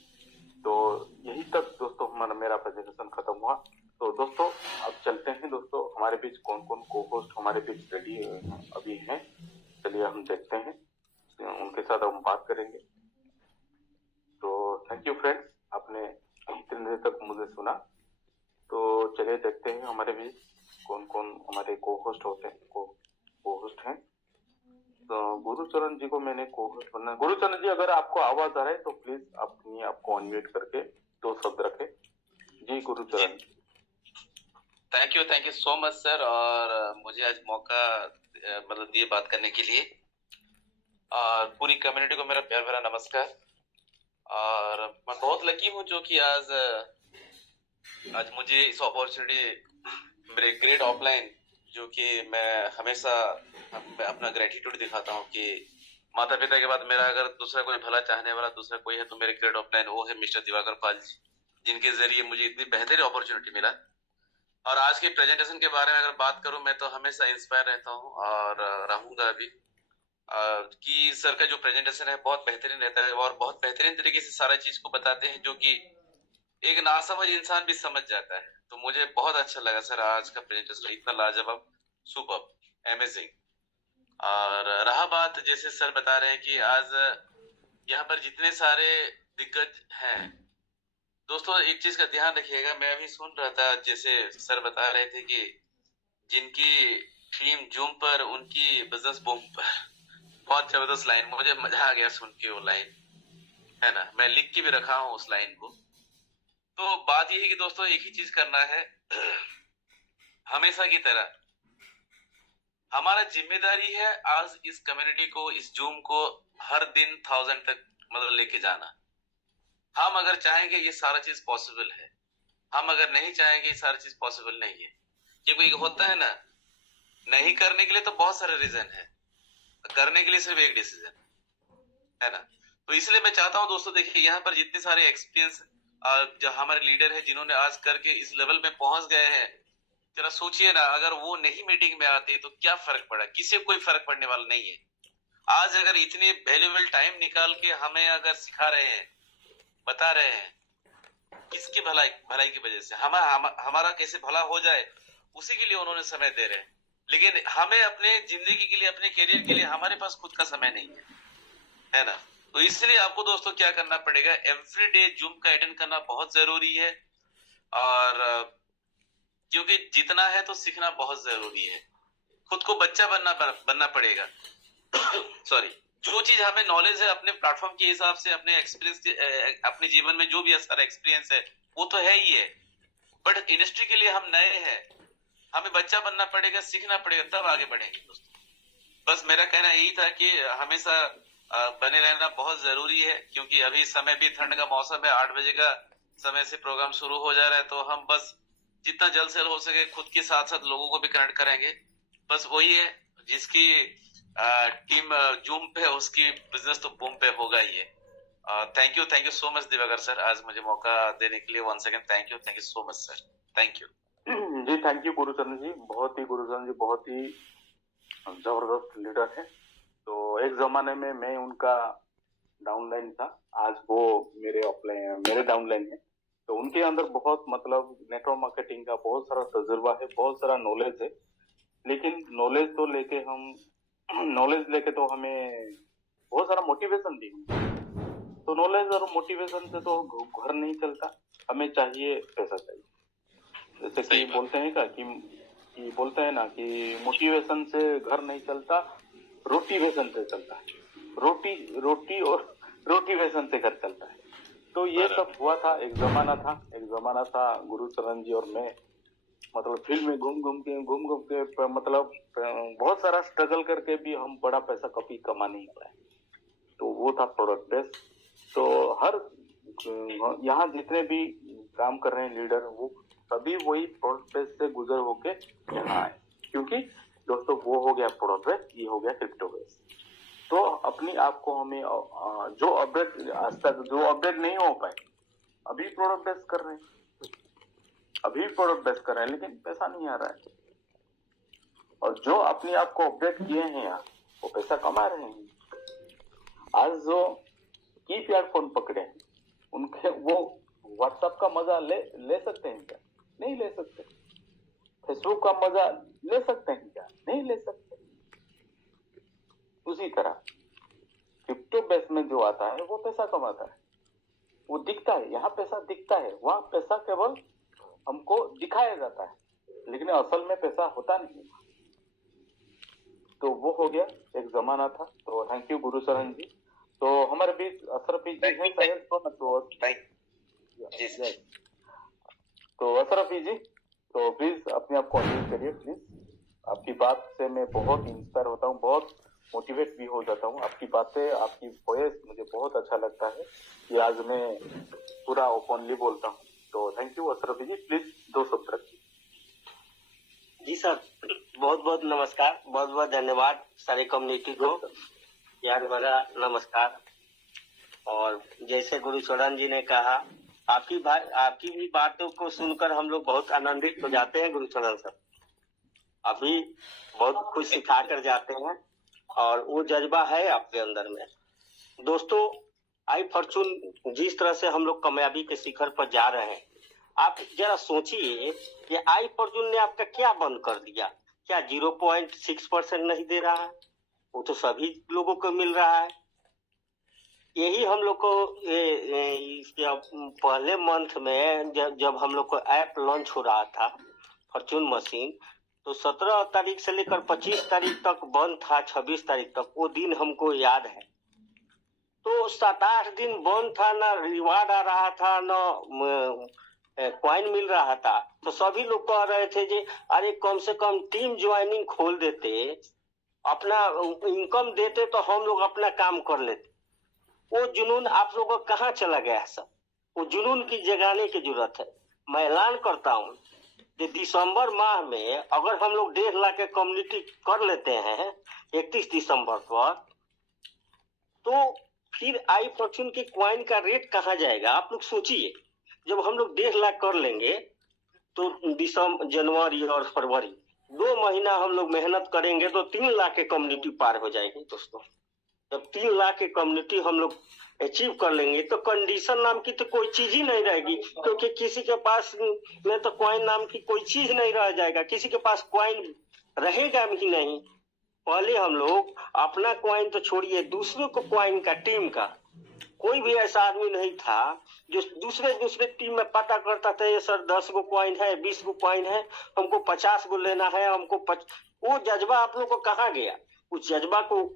तो यही तक दोस्तों हमारा मेरा प्रेजेंटेशन खत्म हुआ। तो दोस्तों अब चलते हैं दोस्तों, हमारे बीच कौन कौन को होस्ट हमारे बीच रेडी अभी हैं, चलिए हम देखते हैं, उनके साथ हम बात करेंगे। तो थैंक यू फ्रेंड्स, आपने इतने देर तक मुझे सुना। तो चलिए देखते हैं हमारे बीच कौन कौन हमारे को होस्ट होते हैं, को होस्ट हैं। तो गुरुचरण जी को मैंने को होस्ट बनना। गुरुचरण जी अगर आपको आवाज आ रहा है तो प्लीज आपको अनम्यूट करके 2 शब्द रखें। Ji Gurucharan. Thank you so much sir, और मुझे आज मौका मतलब दिए बात करने के लिए। और पूरी कम्युनिटी को मेरा प्यार भरा नमस्कार। और मैं बहुत लकी हूँ जो कि आज मुझे इस अपॉर्चुनिटी, मेरे ग्रेट ऑफलाइन, जो कि मैं हमेशा अपना ग्रेटिट्यूड दिखाता हूँ कि माता पिता के बाद मेरा अगर दूसरा कोई भला चाहने वाला दूसरा कोई है तो मेरे ग्रेट ऑफलाइन वो है मिस्टर दिवाकर पाल जी, जिनके जरिए मुझे इतनी बेहतरीन अपॉर्चुनिटी मिला। और आज के प्रेजेंटेशन के बारे में अगर बात करूं, मैं तो हमेशा इंस्पायर रहता हूं और रहूंगा अभी कि सर का जो प्रेजेंटेशन है बहुत बेहतरीन रहता है और बहुत बेहतरीन तरीके से सारा चीज को बताते हैं, जो कि एक नासमझ इंसान भी समझ जाता है। तो मुझे बहुत अच्छा लगा सर आज का प्रेजेंटेशन, इतना लाजवाब, सुपर्ब, अमेजिंग। और रहा बात, जैसे सर बता रहे हैं कि आज यहाँ पर जितने सारे दिग्गज हैं दोस्तों, एक चीज का ध्यान रखिएगा। मैं अभी सुन रहा था, जैसे सर बता रहे थे कि जिनकी फिल्म जूम पर उनकी बिजनेस बूम पर, बहुत जबरदस्त लाइन, मुझे मजा आ गया सुन के वो लाइन, है ना। मैं लिख के भी रखा हूँ उस लाइन को। तो बात यह है कि दोस्तों एक ही चीज करना है, हमेशा की तरह हमारा जिम्मेदारी है आज इस कम्युनिटी को, इस जूम को हर दिन 1000 तक मतलब लेके जाना। हम अगर चाहेंगे ये सारा चीज पॉसिबल है, हम अगर नहीं चाहेंगे ये सारी चीज पॉसिबल नहीं है। क्योंकि होता है ना, नहीं करने के लिए तो बहुत सारे रीजन है, करने के लिए सिर्फ एक डिसीजन है ना। तो इसलिए मैं चाहता हूं दोस्तों, देखिए यहाँ पर जितने सारे एक्सपीरियंस जो हमारे लीडर है जिन्होंने आज करके इस लेवल में पहुंच गए हैं, जरा सोचिए ना, अगर वो नहीं मीटिंग में आते तो क्या फर्क पड़ा? किसी को कोई फर्क पड़ने वाला नहीं है। आज अगर इतनी वैल्यूएबल टाइम निकाल के हमें अगर सिखा रहे हैं, बता रहे हैं, किसकी भलाई की वजह से, हमारा कैसे भला हो जाए, उसी के लिए उन्होंने समय दे रहे हैं। लेकिन हमें अपने जिंदगी के लिए, अपने करियर के लिए हमारे पास खुद का समय नहीं है ना। तो इसलिए आपको दोस्तों क्या करना पड़ेगा, एवरीडे जूम का अटेंड करना बहुत जरूरी है। और क्योंकि जितना है तो सीखना बहुत जरूरी है, खुद को बच्चा बनना पड़ेगा। सॉरी, जो चीज हमें नॉलेज है अपने प्लेटफॉर्म के हिसाब से, अपने एक्सपीरियंस, अपने जीवन में जो भी सारा एक्सपीरियंस है वो तो है ही है, बट इंडस्ट्री के लिए हम नए हैं हमें बच्चा बनना पड़ेगा, सीखना पड़ेगा, तब आगे बढ़ेंगे दोस्तों। बस मेरा कहना यही था कि हमेशा बने रहना बहुत जरूरी है, क्योंकि अभी समय भी ठंड का मौसम है, 8 बजे का समय से प्रोग्राम शुरू हो जा रहा है, तो हम बस जितना जल्द से जल्द हो सके खुद के साथ साथ लोगों को भी कनेक्ट करेंगे। बस वही है, जिसकी टीम जूम पे है उसकी बिजनेस तो बूम पे होगा ही है। Thank you so much Diwakar sir, आज मुझे मौका देने के लिए once again thank you so much sir, thank you ji. Thank you Gurucharan ji, Gurucharan ji बहुत ही जबरदस्त लीडर है। तो एक जमाने में मैं उनका डाउनलाइन था, आज वो मेरे डाउनलाइन है। तो उनके अंदर बहुत मतलब नेटवर्क मार्केटिंग का बहुत सारा तजुर्बा है, बहुत सारा नॉलेज है। लेकिन नॉलेज लेके तो हमें बहुत सारा मोटिवेशन दी। तो नॉलेज और मोटिवेशन से तो घर नहीं चलता, हमें चाहिए पैसा चाहिए। जैसे कि बोलते हैं कि बोलते हैं ना कि मोटिवेशन से घर नहीं चलता, रोटीवेशन से चलता है। रोटी और रोटीवेशन से घर चलता है। तो ये सब हुआ था, एक जमाना था गुरुचरण जी और मैं मतलब फील्ड में घूम घूम के मतलब बहुत सारा स्ट्रगल करके भी हम बड़ा पैसा कभी कमा नहीं पाए। तो वो था प्रोडक्ट बेस। तो हर यहाँ जितने भी काम कर रहे हैं लीडर, वो सभी वही प्रोडक्ट बेस से गुजर होके यहाँ आए। क्योंकि दोस्तों वो हो गया प्रोडक्ट बेस, ये हो गया क्रिप्टो बेस। तो अपनी आप को हमें जो अपडेट आज तक जो अपडेट नहीं हो पाए, अभी प्रोडक्ट बेस कर रहे हैं, लेकिन पैसा नहीं आ रहा है। और जो अपने आप को अपडेट किए हैं यार, वो पैसा कमा रहे हैं। आज जो कीपैड फोन पकड़े हैं, उनके वो व्हाट्सएप का मजा ले सकते हैं क्या? नहीं ले सकते। फेसबुक का मजा ले सकते हैं क्या? नहीं ले सकते। उसी तरह क्रिप्टो बेस में जो आता है वो पैसा कमाता है, वो दिखता है, यहाँ पैसा दिखता है, वहां पैसा केवल हमको दिखाया जाता है, लेकिन असल में पैसा होता नहीं। तो वो हो गया, एक जमाना था। तो थैंक यू गुरुचरण जी। तो हमारे बीच अशरफी जी हैं शायद, तो अशरफी जी, तो प्लीज अपने आप को अनम्यूट करिए प्लीज। आपकी बात से मैं बहुत इंस्पायर होता हूँ, बहुत मोटिवेट भी हो जाता हूँ। आपकी बातें, आपकी वॉइस मुझे बहुत अच्छा लगता है कि आज मैं पूरा ओपनली बोलता हूँ। तो thank you Ashrafi ji, please 2 शब्द रखिए। जी सर, बहुत बहुत नमस्कार, बहुत बहुत धन्यवाद सारे कम्युनिटी को, यार भरा नमस्कार। और जैसे गुरुचरण जी ने कहा, आपकी भी बातों को सुनकर हम लोग बहुत आनंदित हो जाते हैं गुरुचरण सर। अभी बहुत कुछ सिखा कर जाते हैं और वो जज्बा है आपके अंदर में। दोस्तों, आई फॉर्चून जिस तरह से हम लोग कामयाबी के शिखर पर जा रहे हैं, आप जरा सोचिए कि आई फॉर्चून ने आपका क्या बंद कर दिया? क्या 0.6% नहीं दे रहा है? वो तो सभी लोगों को मिल रहा है। यही हम लोग को पहले मंथ में जब हम लोग को ऐप लॉन्च हो रहा था फॉर्चून मशीन, तो 17 तारीख से लेकर 25 तारीख तक बंद था, 26 तारीख तक, वो दिन हमको याद है। तो 7-8 दिन बंद था, ना रिवार्ड आ रहा था, ना क्वाइन मिल रहा था। तो सभी लोग कह रहे थे जी अरे कम से कम टीम ज्वाइनिंग खोल देते, अपना इनकम देते तो हम लोग अपना काम कर लेते। वो जुनून आप लोगों को कहाँ चला गया है सब? वो जुनून की जगाने की जरूरत है। मैं ऐलान करता हूँ कि दिसंबर माह में अगर हम लोग 1.5 लाख के कम्युनिटी कर लेते हैं 31 दिसंबर पर, तो फिर आई फॉर्चून की क्वाइन का रेट कहाँ जाएगा? आप लोग सोचिए। जब हम लोग 1.5 लाख कर लेंगे तो दिसंबर, जनवरी और फरवरी 2 महीना हम लोग मेहनत करेंगे तो 3 लाख के कम्युनिटी पार हो जाएगी दोस्तों। जब 3 लाख की कम्युनिटी हम लोग अचीव कर लेंगे तो कंडीशन नाम की तो कोई चीज ही नहीं रहेगी, क्योंकि किसी के पास में तो क्वाइन नाम की कोई चीज नहीं रह जाएगा, किसी के पास क्वाइन रहेगा भी नहीं। पहले हम लोग अपना क्वाइन तो छोड़िए, दूसरों को क्वाइन का, टीम का, कोई भी ऐसा आदमी नहीं था जो दूसरे टीम में पता करता था ये सर 10 गो क्वाइन है, 20 गो क्वाइन है, हमको 50 गो लेना है, हमको वो जज्बा आप लोग को कहाँ गया? उस जज्बा को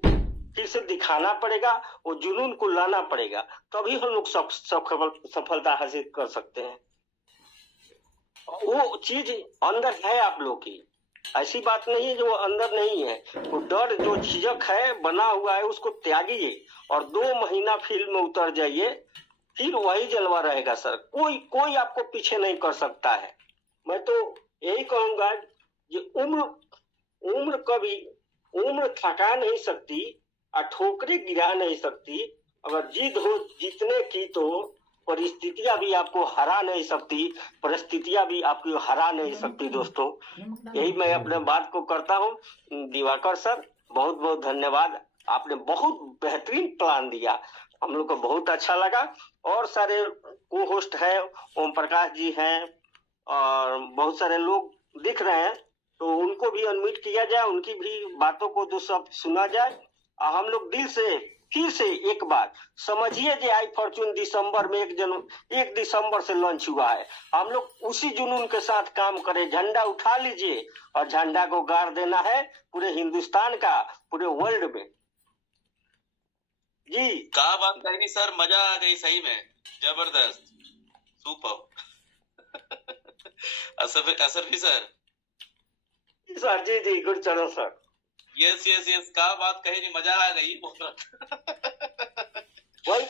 फिर से दिखाना पड़ेगा, वो जुनून को लाना पड़ेगा, तभी हम लोग सफलता हासिल कर सकते हैं। वो चीज अंदर है आप लोग की, ऐसी बात नहीं है जो अंदर नहीं है। तो डर जो झिझक है बना हुआ है उसको त्यागिए और 2 महीना फील्ड में उतर जाइए, फिर वही जलवा रहेगा सर। कोई आपको पीछे नहीं कर सकता है। मैं तो यही कहूंगा कि उम्र कभी उम्र थका नहीं सकती और ठोकरें गिरा नहीं सकती। अगर जिद हो जीतने की तो परिस्थितियां भी आपको हरा नहीं सकती, परिस्थितियां भी आपको हरा नहीं सकती। दोस्तों यही मैं अपने बात को करता हूँ। दिवाकर सर बहुत बहुत धन्यवाद, आपने बहुत बेहतरीन प्लान दिया, हम लोग को बहुत अच्छा लगा। और सारे को होस्ट है, ओम प्रकाश जी हैं और बहुत सारे लोग दिख रहे हैं, तो उनको भी अनम्यूट किया जाए, उनकी भी बातों को जो सब सुना जाए। हम लोग दिल से फिर से एक बात समझिए कि आई फॉर्चून दिसंबर में 1 दिसंबर से लॉन्च हुआ है। हम लोग उसी जुनून के साथ काम करें, झंडा उठा लीजिए और झंडा को गाड़ देना है पूरे हिंदुस्तान का, पूरे वर्ल्ड में। जी क्या बात कही सर, मजा आ गई सही में, जबरदस्त, सुपर। असरफी सर। सर जी गुड चलो सर। यस यस यस, क्या बात कही नहीं, मजा आ गई।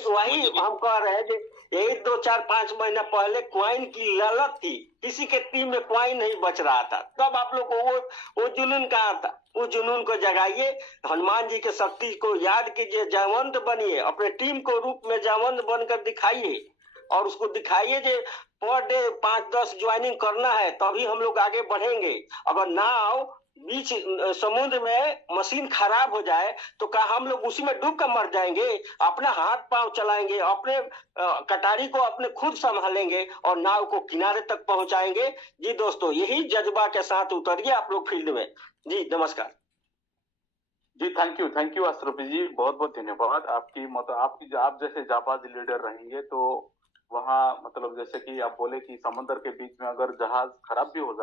वही हम कह रहे थे, यही 2 4 5 महीना पहले क्वाइन की ललत थी, किसी के टीम में क्वाइन नहीं बच रहा था, तब आप लोग को वो जुनून कहाँ था? उस जुनून को जगाइए, हनुमान जी के शक्ति को याद कीजिए, जयवंत बनिए, अपने टीम को रूप में जयवंत बनकर दिखाइए और उसको दिखाइए कि पर डे 5-10 ज्वाइनिंग करना है, तभी हम लोग आगे बढ़ेंगे। अगर नाव बीच समुद्र में मशीन खराब हो जाए तो क्या हम लोग उसी में डूब कर मर जाएंगे? अपना हाथ पांव चलाएंगे, अपने कटारी को अपने खुद संभालेंगे और नाव को किनारे तक पहुंचाएंगे। जी दोस्तों, यही जज्बा के साथ उतरिए आप लोग फील्ड में। जी नमस्कार। जी थैंक यू अशरफी जी, बहुत बहुत धन्यवाद। आप जैसे जाबाज लीडर रहेंगे तो वहाँ मतलब जैसे कि आप बोले कि समुद्र के बीच में अगर जहाज खराब भी हो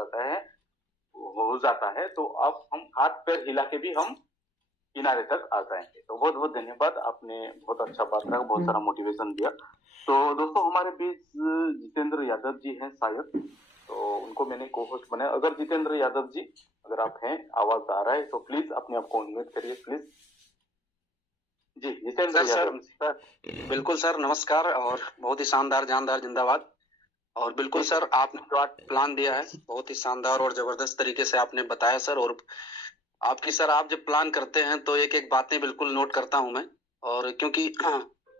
जाता है तो अब हम हाथ पैर हिला के भी हम किनारे तक आ जाएंगे। तो बहुत बहुत धन्यवाद, आपने बहुत अच्छा बात कहा, बहुत सारा मोटिवेशन दिया। तो दोस्तों हमारे बीच जितेंद्र यादव जी हैं शायद, तो उनको मैंने को होस्ट बनाया। अगर जितेंद्र यादव जी अगर आप हैं, आवाज आ रहा है तो प्लीज अपने आप को अनम्यूट करिए प्लीज। जी जितेंद्र यादव सर, बिल्कुल सर, नमस्कार और बहुत ही शानदार जानदार जिंदाबाद। और बिल्कुल सर, आपने जो आज प्लान दिया है बहुत ही शानदार और जबरदस्त तरीके से आपने बताया सर। और आपकी सर, आप जब प्लान करते हैं तो एक एक बातें बिल्कुल नोट करता हूं मैं, और क्योंकि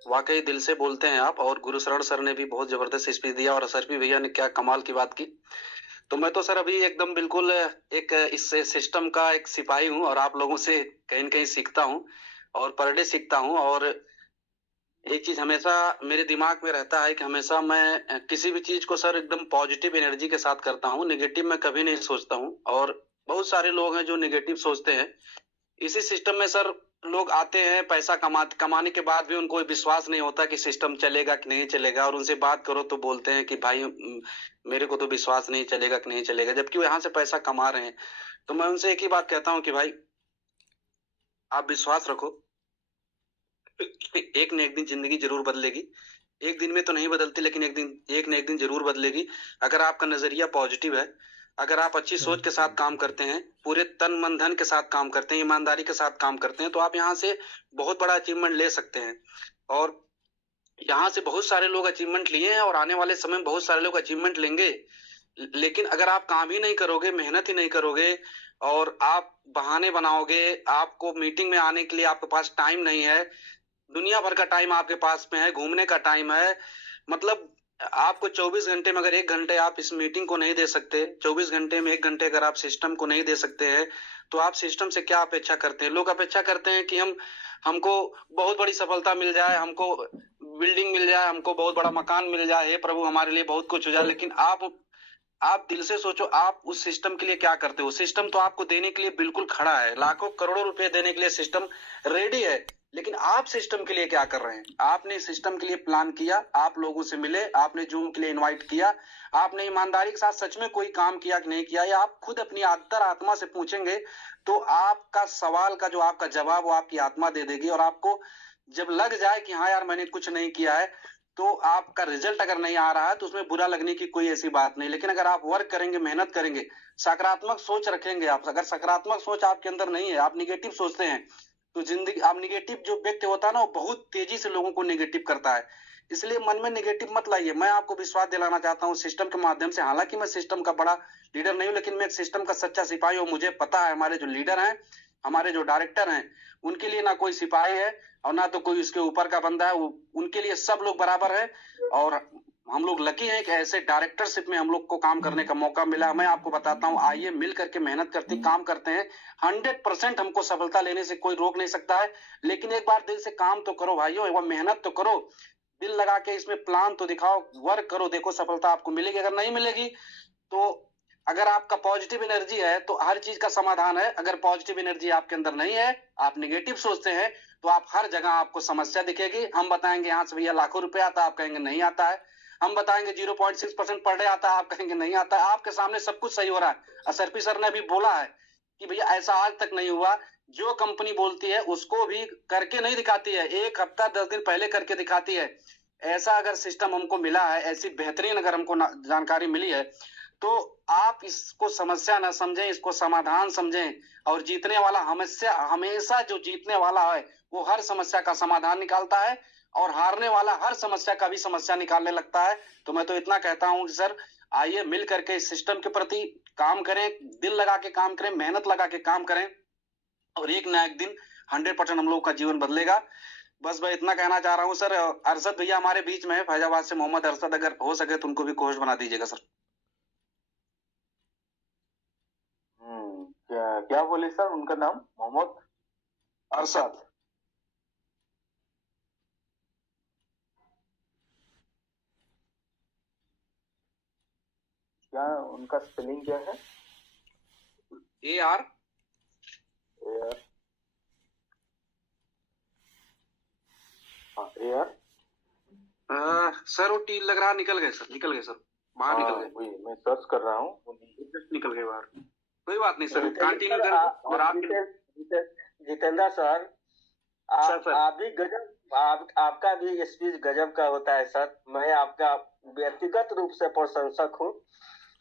वाकई दिल से बोलते हैं आप। और गुरुशरण सर ने भी बहुत जबरदस्त स्पीच दिया और असरफी भैया ने क्या कमाल की बात की। तो मैं तो सर अभी एकदम बिल्कुल एक इस सिस्टम का एक सिपाही हूँ और आप लोगों से कहीं न कहीं सीखता हूँ और पर डे सीखता हूँ। और एक चीज हमेशा मेरे दिमाग में रहता है कि हमेशा मैं किसी भी चीज को सर एकदम पॉजिटिव एनर्जी के साथ करता हूँ, नेगेटिव में कभी नहीं सोचता हूँ। और बहुत सारे लोग हैं जो नेगेटिव सोचते हैं। इसी सिस्टम में सर लोग आते हैं, पैसा कमाने के बाद भी उनको विश्वास नहीं होता कि सिस्टम चलेगा कि नहीं चलेगा, और उनसे बात करो तो बोलते हैं कि भाई मेरे को तो विश्वास नहीं चलेगा कि नहीं चलेगा, जबकि वो यहाँ से पैसा कमा रहे हैं। तो मैं उनसे एक ही बात कहता हूँ कि भाई आप विश्वास रखो, एक न एक दिन जिंदगी जरूर बदलेगी। एक दिन में तो नहीं बदलती, लेकिन एक न एक दिन जरूर बदलेगी। अगर आपका नजरिया पॉजिटिव है, अगर आप अच्छी सोच के साथ काम करते हैं, पूरे तन मन धन के साथ काम करते हैं, ईमानदारी के साथ काम करते हैं, तो आप यहाँ से बहुत बड़ा अचीवमेंट ले सकते हैं। और यहाँ से बहुत सारे लोग अचीवमेंट लिए हैं और आने वाले समय में बहुत सारे लोग अचीवमेंट लेंगे। लेकिन अगर आप काम ही नहीं करोगे, मेहनत ही नहीं करोगे और आप बहाने बनाओगे, आपको मीटिंग में आने के लिए आपके पास टाइम नहीं है, दुनिया भर का टाइम आपके पास में है, घूमने का टाइम है, मतलब आपको 24 घंटे में अगर 1 घंटे आप इस मीटिंग को नहीं दे सकते, 24 घंटे में 1 घंटे अगर आप सिस्टम को नहीं दे सकते हैं, तो आप सिस्टम से क्या अपेक्षा करते हैं? लोग अपेक्षा करते हैं कि हमको बहुत बड़ी सफलता मिल जाए, हमको बिल्डिंग मिल जाए, हमको बहुत बड़ा मकान मिल जाए, हे प्रभु हमारे लिए बहुत कुछ हो जाए। लेकिन आप दिल से सोचो, आप उस सिस्टम के लिए क्या करते हो? सिस्टम तो आपको देने के लिए बिल्कुल खड़ा है, लाखों करोड़ों रुपए देने के लिए सिस्टम रेडी है, लेकिन आप सिस्टम के लिए क्या कर रहे हैं? आपने सिस्टम के लिए प्लान किया, आप लोगों से मिले, आपने जूम के लिए इनवाइट किया, आपने ईमानदारी के साथ सच में कोई काम किया कि नहीं किया, या आप खुद अपनी अंतरात्मा से पूछेंगे तो आपका सवाल का जो आपका जवाब वो आपकी आत्मा दे देगी। और आपको जब लग जाए कि हाँ यार मैंने कुछ नहीं किया है, तो आपका रिजल्ट अगर नहीं आ रहा है तो उसमें बुरा लगने की कोई ऐसी बात नहीं। लेकिन अगर आप वर्क करेंगे, मेहनत करेंगे, सकारात्मक सोच रखेंगे, आप अगर सकारात्मक सोच आपके अंदर नहीं है, आप निगेटिव सोचते हैं, तो जिंदगी आप निगेटिव जो व्यक्ति होता है ना वो बहुत तेजी से लोगों को निगेटिव करता है। इसलिए मन में निगेटिव मत लाइए। मैं आपको विश्वास दिलाना चाहता हूँ सिस्टम के माध्यम से। हालांकि मैं सिस्टम का बड़ा लीडर नहीं हूँ, लेकिन मैं एक सिस्टम का सच्चा सिपाही हूँ। मुझे पता है हमारे जो लीडर हैं, हमारे जो डायरेक्टर हैं, उनके लिए ना कोई सिपाही है और ना तो कोई उसके ऊपर का बंदा है। उनके लिए सब लोग बराबर है। और हम लोग लकी हैं कि ऐसे डायरेक्टरशिप में हम लोग को काम करने का मौका मिला। मैं आपको बताता हूँ, आइए मिल करके मेहनत करते काम करते हैं। 100% हमको सफलता लेने से कोई रोक नहीं सकता है। लेकिन एक बार दिल से काम तो करो भाइयों, एक बार मेहनत तो करो, दिल लगा के इसमें प्लान तो दिखाओ, वर्क करो, देखो सफलता आपको मिलेगी। अगर नहीं मिलेगी तो अगर आपका पॉजिटिव एनर्जी है तो हर चीज का समाधान है। अगर पॉजिटिव एनर्जी आपके अंदर नहीं है, आप निगेटिव सोचते हैं, तो आप हर जगह आपको समस्या दिखेगी। हम बताएंगे यहाँ से भैया लाखों रुपए आता है, आप कहेंगे नहीं आता है। हम बताएंगे 0.6% पर डे आता है, आप कहेंगे नहीं आता है। आपके सामने सब कुछ सही हो रहा है। असरफी सर ने अभी बोला है कि भैया ऐसा आज तक नहीं हुआ। जो कंपनी बोलती है उसको भी करके नहीं दिखाती है, 1 हफ्ता 10 दिन पहले करके दिखाती है। ऐसा अगर सिस्टम हमको मिला है, ऐसी बेहतरीन अगर हमको जानकारी मिली है, तो आप इसको समस्या ना समझें, इसको समाधान समझें। और जीतने वाला हमेशा जो जीतने वाला है वो हर समस्या का समाधान निकालता है, और हारने वाला हर समस्या का भी समस्या निकालने लगता है। तो मैं तो इतना कहता हूं कि सर आइए मिल करके इस सिस्टम के प्रति काम करें, दिल लगा के काम करें, मेहनत लगा के काम करें, और एक ना एक दिन 100% हम लोगों का जीवन बदलेगा। बस मैं इतना कहना चाह रहा हूँ सर। अरशद भैया हमारे बीच में है, फैजाबाद से मोहम्मद अरशद, अगर हो सके तो उनको भी कोच बना दीजिएगा सर। क्या बोले सर उनका नाम? मोहम्मद अरशद। क्या उनका स्पेलिंग क्या है? AR AR सर वो टी लग रहा, निकल गए सर, निकल गए सर, बाहर निकल गए। वही मैं सर्च कर रहा हूँ, निकल गए बाहर। कोई बात नहीं सर, कंटिन्यू करें। जितेंद्र सर, आप भी गजब, आपका भी स्पीच गजब का होता है सर। मैं आपका व्यक्तिगत रूप से प्रशंसक हूँ,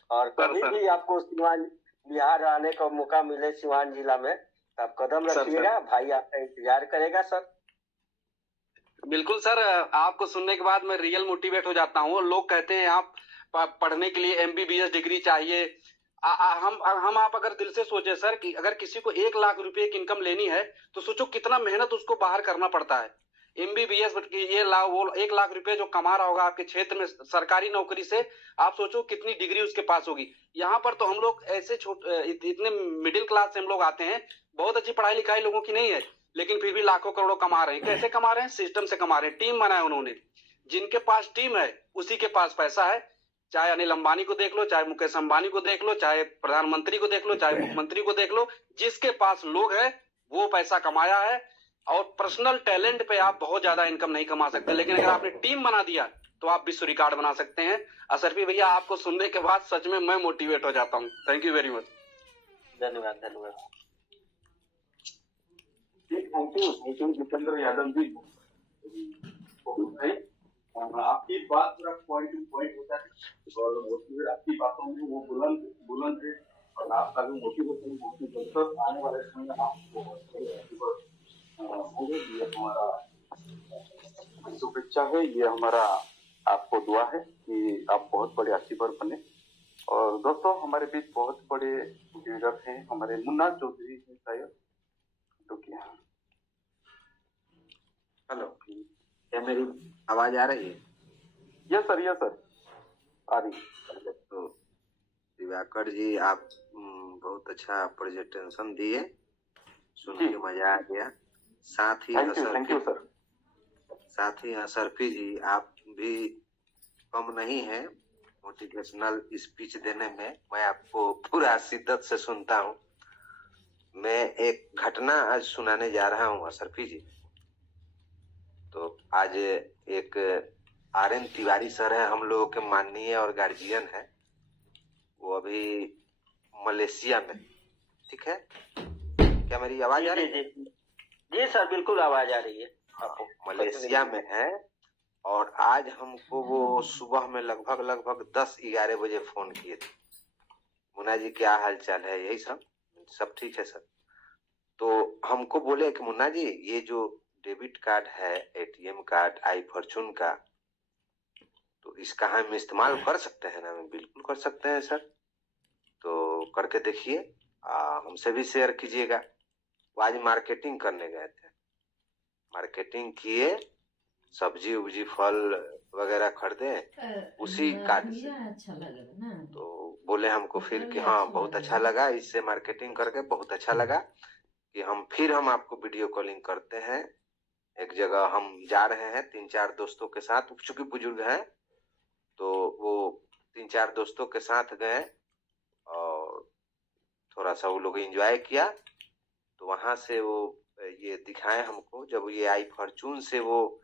और कभी भी आपको सिवान बिहार आने का मौका मिले सिवान जिला में, आप कदम रखिएगा, भाई आपका इंतजार करेगा सर। बिल्कुल सर, आपको सुनने के बाद मैं रियल मोटिवेट हो जाता हूँ। लोग कहते हैं आप पढ़ने के लिए MBBS डिग्री चाहिए। हम आप अगर दिल से सोचे सर कि अगर किसी को 1 लाख रुपए की इनकम लेनी है तो सोचो कितना मेहनत उसको बाहर करना पड़ता है। MBBS ये वो 1 लाख रुपए जो कमा रहा होगा आपके क्षेत्र में सरकारी नौकरी से, आप सोचो कितनी डिग्री उसके पास होगी। यहाँ पर तो हम लोग ऐसे इतने मिडिल क्लास से हम लोग आते हैं, बहुत अच्छी पढ़ाई लिखाई लोगों की नहीं है, लेकिन फिर भी लाखों करोड़ों कमा रहे हैं। कैसे कमा रहे हैं? सिस्टम से कमा रहे हैं। टीम बनाया उन्होंने, जिनके पास टीम है उसी के पास पैसा है। चाहे अनिल अंबानी को देख लो, चाहे मुकेश अंबानी को देख लो, चाहे प्रधानमंत्री को देख लो, चाहे मुख्यमंत्री को देख लो, जिसके पास लोग है वो पैसा कमाया है। और पर्सनल टैलेंट पे आप बहुत ज्यादा इनकम नहीं कमा सकते, लेकिन अगर आपने टीम बना दिया तो आप विश्व रिकॉर्ड बना सकते हैं। असरफी भैया, आपको सुनने के बाद सच में मैं मोटिवेट हो जाता हूँ। Thank you very much. धन्यवाद धन्यवाद। Thank you Jitendra Yadav ji. आपकी बात पूरा पॉइंट टू पॉइंट होता है, और मोटिवेट आपकी बातों में वो बुलंद है, और आपका भी मोटिवेशन आने वाले समय में आपको ये हमारा शुभेच्छा है, ये हमारा आपको दुआ है कि आप बहुत बड़े अचीवर बने। और दोस्तों हमारे बीच बहुत बड़े लीडर हैं, हमारे मुन्ना चौधरी हैं शायद, तो क्या हेलो, क्या मेरी आवाज आ रही है? यस सर आ रही है। तो दिवाकर जी, आप बहुत अच्छा प्रेजेंटेशन दिए, सुन के मजा आ गया। साथ ही थैंक यू सर। साथ ही असरफी जी, आप भी कम नहीं है मोटिवेशनल स्पीच देने में। मैं आपको पूरा शिद्दत से सुनता हूँ। मैं एक घटना आज सुनाने जा रहा हूँ असरफी जी। तो आज एक RN तिवारी सर है, हम लोगों के माननीय और गार्जियन है। वो अभी मलेशिया में, ठीक है? क्या मेरी आवाज आ रही है? जी सर, बिल्कुल आवाज आ रही है। मलेशिया में है। और आज हमको वो सुबह में लगभग 10-11 बजे फोन किए थे, मुन्ना जी क्या हाल चाल है, यही सब ठीक है सर। तो हमको बोले कि मुन्ना जी ये जो डेबिट कार्ड है, एटीएम कार्ड आई फॉर्चून का, तो इसका हम इस्तेमाल कर सकते हैं ना? मैं बिल्कुल कर सकते हैं सर, तो करके देखिए, हमसे भी शेयर कीजिएगा। वो आज मार्केटिंग करने गए थे, मार्केटिंग किए, सब्जी उब्जी फल वगैरह खरीदे उसी कार्ड से। अच्छा लगेगा ना, तो बोले हमको फिर कि हाँ बहुत अच्छा लगा, इससे मार्केटिंग करके बहुत अच्छा लगा कि हम आपको वीडियो कॉलिंग करते हैं। एक जगह हम जा रहे हैं 3-4 दोस्तों के साथ, चूंकि बुजुर्ग हैं तो वो 3-4 दोस्तों के साथ गए और थोड़ा सा वो लोग एंजॉय किया। तो वहां से वो ये दिखाए हमको, जब ये आई फॉर्चून से वो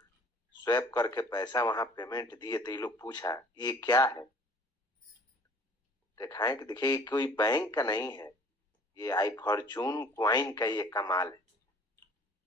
स्वैप करके पैसा वहां पेमेंट दिए तो ये लोग पूछा ये क्या है, दिखाए कि देखिए कोई बैंक का नहीं है, ये आई फॉर्चून क्वाइन का ये कमाल है।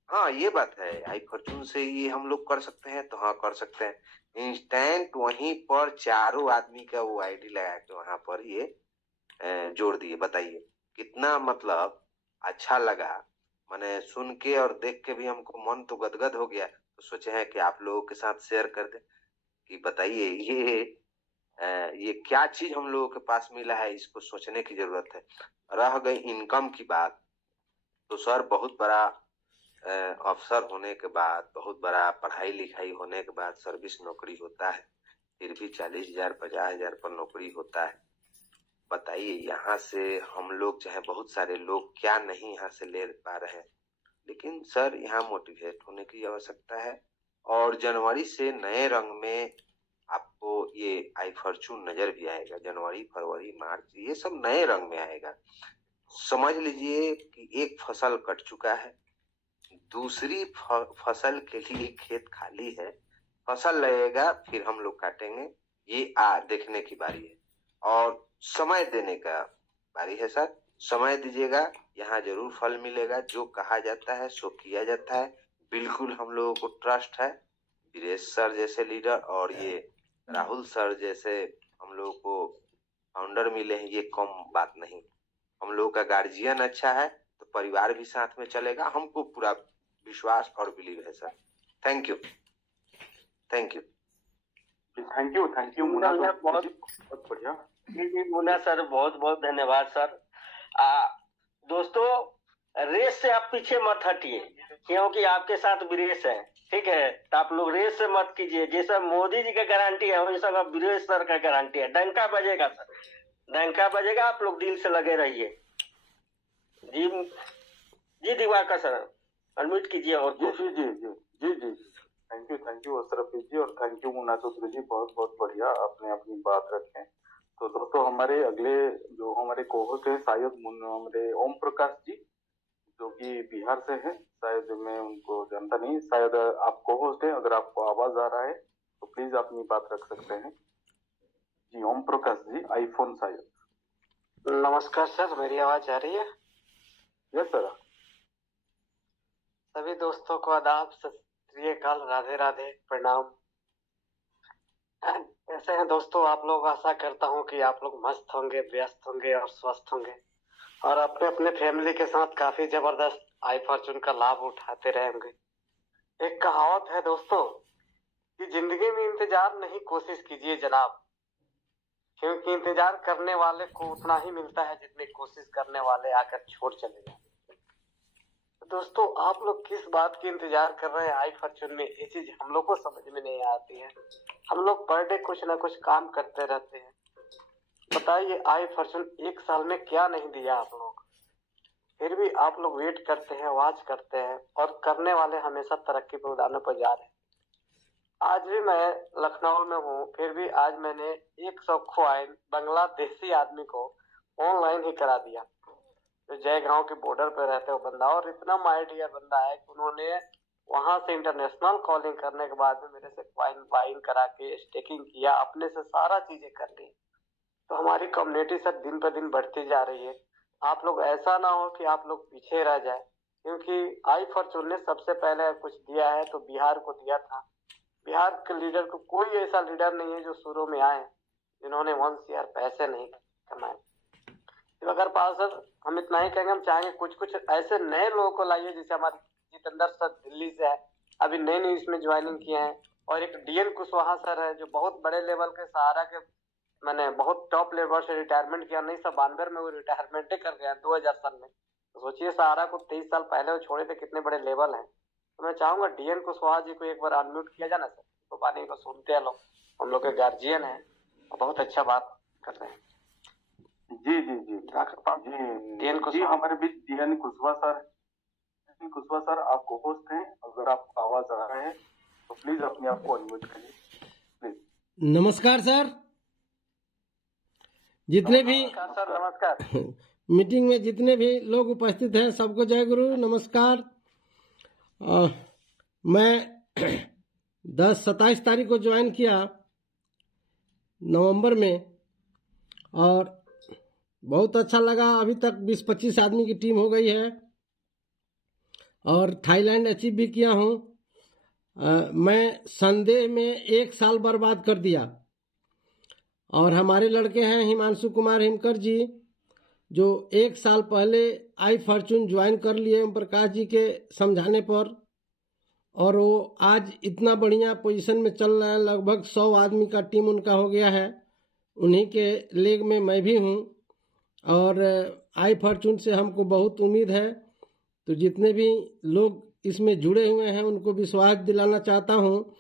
हाँ ये बात है, आई फॉर्चून से ये हम लोग कर सकते हैं, तो हाँ कर सकते हैं। इंस्टेंट वहीं पर 4 आदमी का वो आईडी लगा के वहां पर ये जोड़ दिए। बताइए कितना मतलब अच्छा लगा, मैंने सुन के और देख के भी हमको मन तो गदगद हो गया। तो सोचे हैं कि आप लोगों के साथ शेयर कर दें कि बताइए ये क्या चीज हम लोगों के पास मिला है, इसको सोचने की जरूरत है। रह गई इनकम की बात, तो सर बहुत बड़ा अफसर होने के बाद, बहुत बड़ा पढ़ाई लिखाई होने के बाद सर्विस नौकरी होता है, फिर भी 40,000 50,000 पर नौकरी होता है। बताइए यहाँ से हम लोग चाहे बहुत सारे लोग क्या नहीं यहाँ से ले पा रहे हैं, लेकिन सर यहाँ मोटिवेट होने की आवश्यकता है। और जनवरी से नए रंग में आपको ये आई फॉर्चून नजर भी आएगा। जनवरी फरवरी मार्च ये सब नए रंग में आएगा। समझ लीजिए कि एक फसल कट चुका है, दूसरी फसल के लिए खेत खाली है, फसल लगेगा फिर हम लोग काटेंगे, ये देखने की बारी है और समय देने का बारी है। सर समय दीजिएगा, यहाँ जरूर फल मिलेगा। जो कहा जाता है सो किया जाता है, बिल्कुल हम लोगों को ट्रस्ट है। वीरेश सर जैसे लीडर और ये राहुल सर जैसे हम लोगों को फाउंडर मिले हैं, ये कम बात नहीं। हम लोगों का गार्जियन अच्छा है तो परिवार भी साथ में चलेगा, हमको पूरा विश्वास और बिलीव है। Sir thank you thank you Munna, बहुत बढ़िया। जी मुन्ना सर बहुत बहुत धन्यवाद सर। दोस्तों रेस से आप पीछे मत हटिए, क्योंकि आपके साथ विरेश है, ठीक है? तो आप लोग रेस से मत कीजिए। जैसा मोदी जी का गारंटी है वैसा विरेश सर का गारंटी है। डंका बजेगा सर, डंका बजेगा, आप लोग दिल से लगे रहिए। जी जी दिवाकर सर अनम्यूट कीजिए। और जी थैंक यू अशरफ जी और थैंक यू मुन्ना चौधरी जी, बहुत बहुत बढ़िया आपने अपनी बात रखें। तो दोस्तों हमारे अगले जो हमारे कोहोस्ट है शायद हमारे ओम प्रकाश जी, जो कि बिहार से हैं, शायद मैं उनको जानता नहीं, शायद आप कोहोस्ट हैं। अगर आपको आवाज आ रहा है तो प्लीज अपनी बात रख सकते हैं। जी ओम प्रकाश जी, आईफोन शायद। नमस्कार सर, मेरी आवाज आ रही है? Yes sir. सभी दोस्तों को आदाब, सत श्री अकाल, राधे राधे, प्रणाम। कैसे हैं दोस्तों आप लोग? आशा करता हूं कि आप लोग मस्त होंगे, व्यस्त होंगे और स्वस्थ होंगे और अपने अपने फैमिली के साथ काफी जबरदस्त आई फॉर्चून का लाभ उठाते रहेंगे। एक कहावत है दोस्तों कि जिंदगी में इंतजार नहीं, कोशिश कीजिए जनाब, क्योंकि इंतजार करने वाले को उतना ही मिलता है जितनी कोशिश करने वाले आकर छोड़ चले जाते। दोस्तों आप लोग किस बात की इंतजार कर रहे हैं आई फॉर्चून में? ये चीज हम लोग को समझ में नहीं आती है। हम लोग पर डे कुछ ना कुछ काम करते रहते हैं। बताइए आई फॉर्चून 1 साल में क्या नहीं दिया आप लोग, फिर भी आप लोग वेट करते हैं, वाच करते हैं और करने वाले हमेशा तरक्की पे उड़ाने पर जा रहे हैं। आज भी मैं लखनऊ में हूँ, फिर भी आज मैंने 100 क्वाइन बांग्लादेशी आदमी को ऑनलाइन ही करा दिया, जो जयगांव के बॉर्डर पे रहते हो बंदा, और इतना माय डियर बंदा है कि उन्होंने वहां से इंटरनेशनल कॉलिंग करने के बाद में मेरे से क्वाइन बाइंग करा के स्टेकिंग किया, अपने से सारा चीजें कर ली। तो हमारी कम्युनिटी सर दिन पर दिन बढ़ती जा रही है। आप लोग ऐसा ना हो कि आप लोग पीछे रह जाए, क्योंकि आई फॉर्चून ने सबसे पहले कुछ दिया है तो बिहार को दिया था, बिहार के लीडर को कोई ऐसा लीडर नहीं है जो शुरू में आए जिन्होंने 1 CR पैसे नहीं कमाए। तो अगर पार्षद हम इतना ही कहेंगे, हम चाहेंगे कुछ कुछ ऐसे नए लोगों को लाइए, जैसे हमारे जितेंद्र सर दिल्ली से है, अभी नई नई इसमें ज्वाइनिंग किए हैं, और एक DN कुशवाहा सर है जो बहुत बड़े लेवल के सहारा के मैंने बहुत टॉप लेवल से रिटायरमेंट किया, 1992 में वो रिटायरमेंट कर गया 2000 साल में। तो सोचिए सहारा को 23 साल पहले वो छोड़े थे, कितने बड़े लेवल हैं। तो मैं चाहूंगा DN कुशवाहा जी को एक बार अनम्यूट किया जाए ना सर, तो बानी को सुनते हैं लोग, हम लोग के गार्जियन है और बहुत अच्छा बात कर रहे हैं। जी जी जी DN जी हमारे बीच DN कुशवाहा सर आपको होस्ट हैं। अगर आपको आवाज आ रहा है तो प्लीज अपने आप को अनम्यूट करिए प्लीज। नमस्कार सर, जितने भी सर नमस्कार। मीटिंग में जितने भी लोग उपस्थित हैं सबको जय गुरु नमस्कार। मैं 27 तारीख को ज्वाइन किया नवंबर में, और बहुत अच्छा लगा। अभी तक 20-25 आदमी की टीम हो गई है और थाईलैंड अचीव भी किया हूँ। मैं संदेह में 1 साल बर्बाद कर दिया, और हमारे लड़के हैं हिमांशु कुमार हिमकर जी जो 1 साल पहले आई फॉर्चून ज्वाइन कर लिए ओम प्रकाश जी के समझाने पर, और वो आज इतना बढ़िया पोजीशन में चल रहा है। लगभग 100 आदमी का टीम उनका हो गया है, उन्हीं के लेग में मैं भी हूँ, और आई फॉर्चून से हमको बहुत उम्मीद है। तो जितने भी लोग इसमें जुड़े हुए हैं उनको विश्वास दिलाना चाहता हूँ,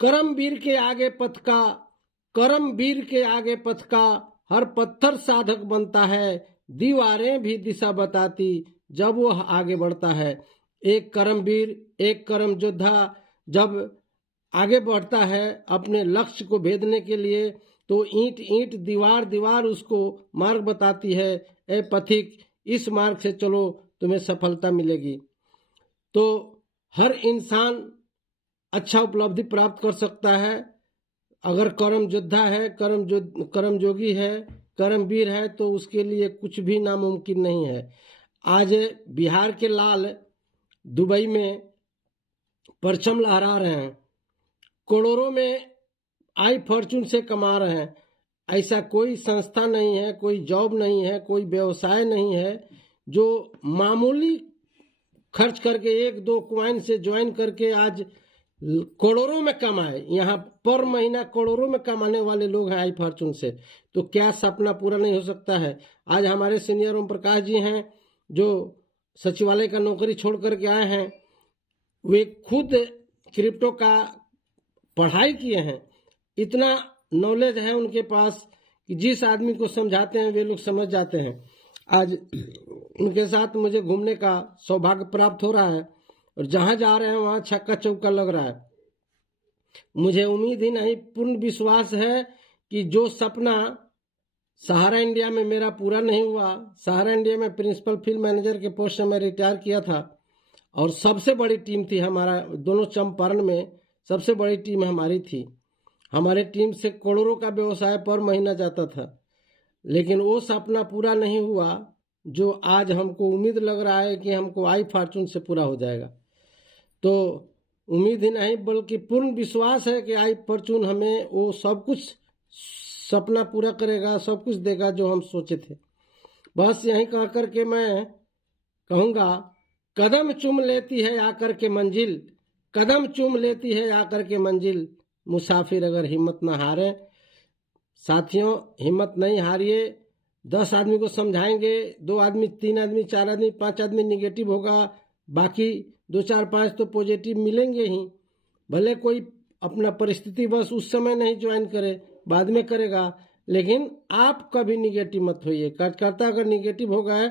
करमवीर के आगे पथ का, करमवीर के आगे पथ का हर पत्थर साधक बनता है, दीवारें भी दिशा बताती जब वह आगे बढ़ता है। एक करमवीर, एक करम योद्धा जब आगे बढ़ता है अपने लक्ष्य को भेदने के लिए, तो ईंट ईंट दीवार दीवार उसको मार्ग बताती है। ए पथिक, इस मार्ग से चलो, तुम्हें सफलता मिलेगी। तो हर इंसान अच्छा उपलब्धि प्राप्त कर सकता है अगर कर्म योद्धा है, कर्म योगी है, कर्मवीर है, तो उसके लिए कुछ भी नामुमकिन नहीं है। आज बिहार के लाल दुबई में परचम लहरा रहे हैं, करोड़ों में आई फॉर्चून से कमा रहे हैं। ऐसा कोई संस्था नहीं है, कोई जॉब नहीं है, कोई व्यवसाय नहीं है जो मामूली खर्च करके 1-2 कॉइन से ज्वाइन करके आज करोड़ों में कमाए। यहाँ पर महीना करोड़ों में कमाने वाले लोग हैं आई फॉर्चून से। तो क्या सपना पूरा नहीं हो सकता है? आज हमारे सीनियर ओम प्रकाश जी हैं जो सचिवालय का नौकरी छोड़ करके आए हैं, वे खुद क्रिप्टो का पढ़ाई किए हैं, इतना नॉलेज है उनके पास कि जिस आदमी को समझाते हैं वे लोग समझ जाते हैं। आज उनके साथ मुझे घूमने का सौभाग्य प्राप्त हो रहा है, और जहाँ जा रहे हैं वहाँ छक्का चौका लग रहा है। मुझे उम्मीद ही नहीं, पूर्ण विश्वास है कि जो सपना सहारा इंडिया में मेरा पूरा नहीं हुआ, सहारा इंडिया में प्रिंसिपल फील्ड मैनेजर के पोस्ट से मैं रिटायर किया था, और सबसे बड़ी टीम थी हमारा, दोनों चंपारण में सबसे बड़ी टीम हमारी थी। हमारे टीम से करोड़ों का व्यवसाय पर महीना जाता था, लेकिन वो सपना पूरा नहीं हुआ जो आज हमको उम्मीद लग रहा है कि हमको आई फॉर्चून से पूरा हो जाएगा। तो उम्मीद ही नहीं बल्कि पूर्ण विश्वास है कि आई फॉर्चून हमें वो सब कुछ सपना पूरा करेगा, सब कुछ देगा जो हम सोचे थे। बस यहीं कह कर के मैं कहूँगा, कदम चूम लेती है आकर के मंजिल, कदम चूम लेती है आकर के मंजिल, मुसाफिर अगर हिम्मत न हारे। साथियों, हिम्मत नहीं हारिए। 10 आदमी को समझाएंगे, 2 आदमी, 3 आदमी, 4 आदमी, 5 आदमी निगेटिव होगा, बाकी 2, 4, 5 तो पॉजिटिव मिलेंगे ही। भले कोई अपना परिस्थिति बस उस समय नहीं ज्वाइन करे, बाद में करेगा, लेकिन आप कभी निगेटिव मत होइए। कार्यकर्ता अगर निगेटिव हो गए,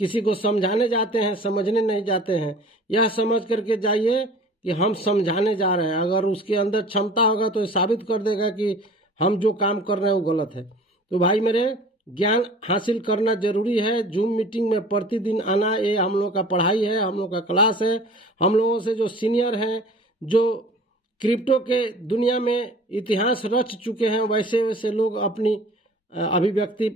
किसी को समझाने जाते हैं, समझने नहीं जाते हैं, यह समझ करके जाइए कि हम समझाने जा रहे हैं। अगर उसके अंदर क्षमता होगा तो साबित कर देगा कि हम जो काम कर रहे हैं वो गलत है। तो भाई मेरे, ज्ञान हासिल करना जरूरी है। जूम मीटिंग में प्रतिदिन आना, ये हम लोग का पढ़ाई है, हम लोग का क्लास है। हम लोगों से जो सीनियर हैं, जो क्रिप्टो के दुनिया में इतिहास रच चुके हैं, वैसे वैसे लोग अपनी अभिव्यक्ति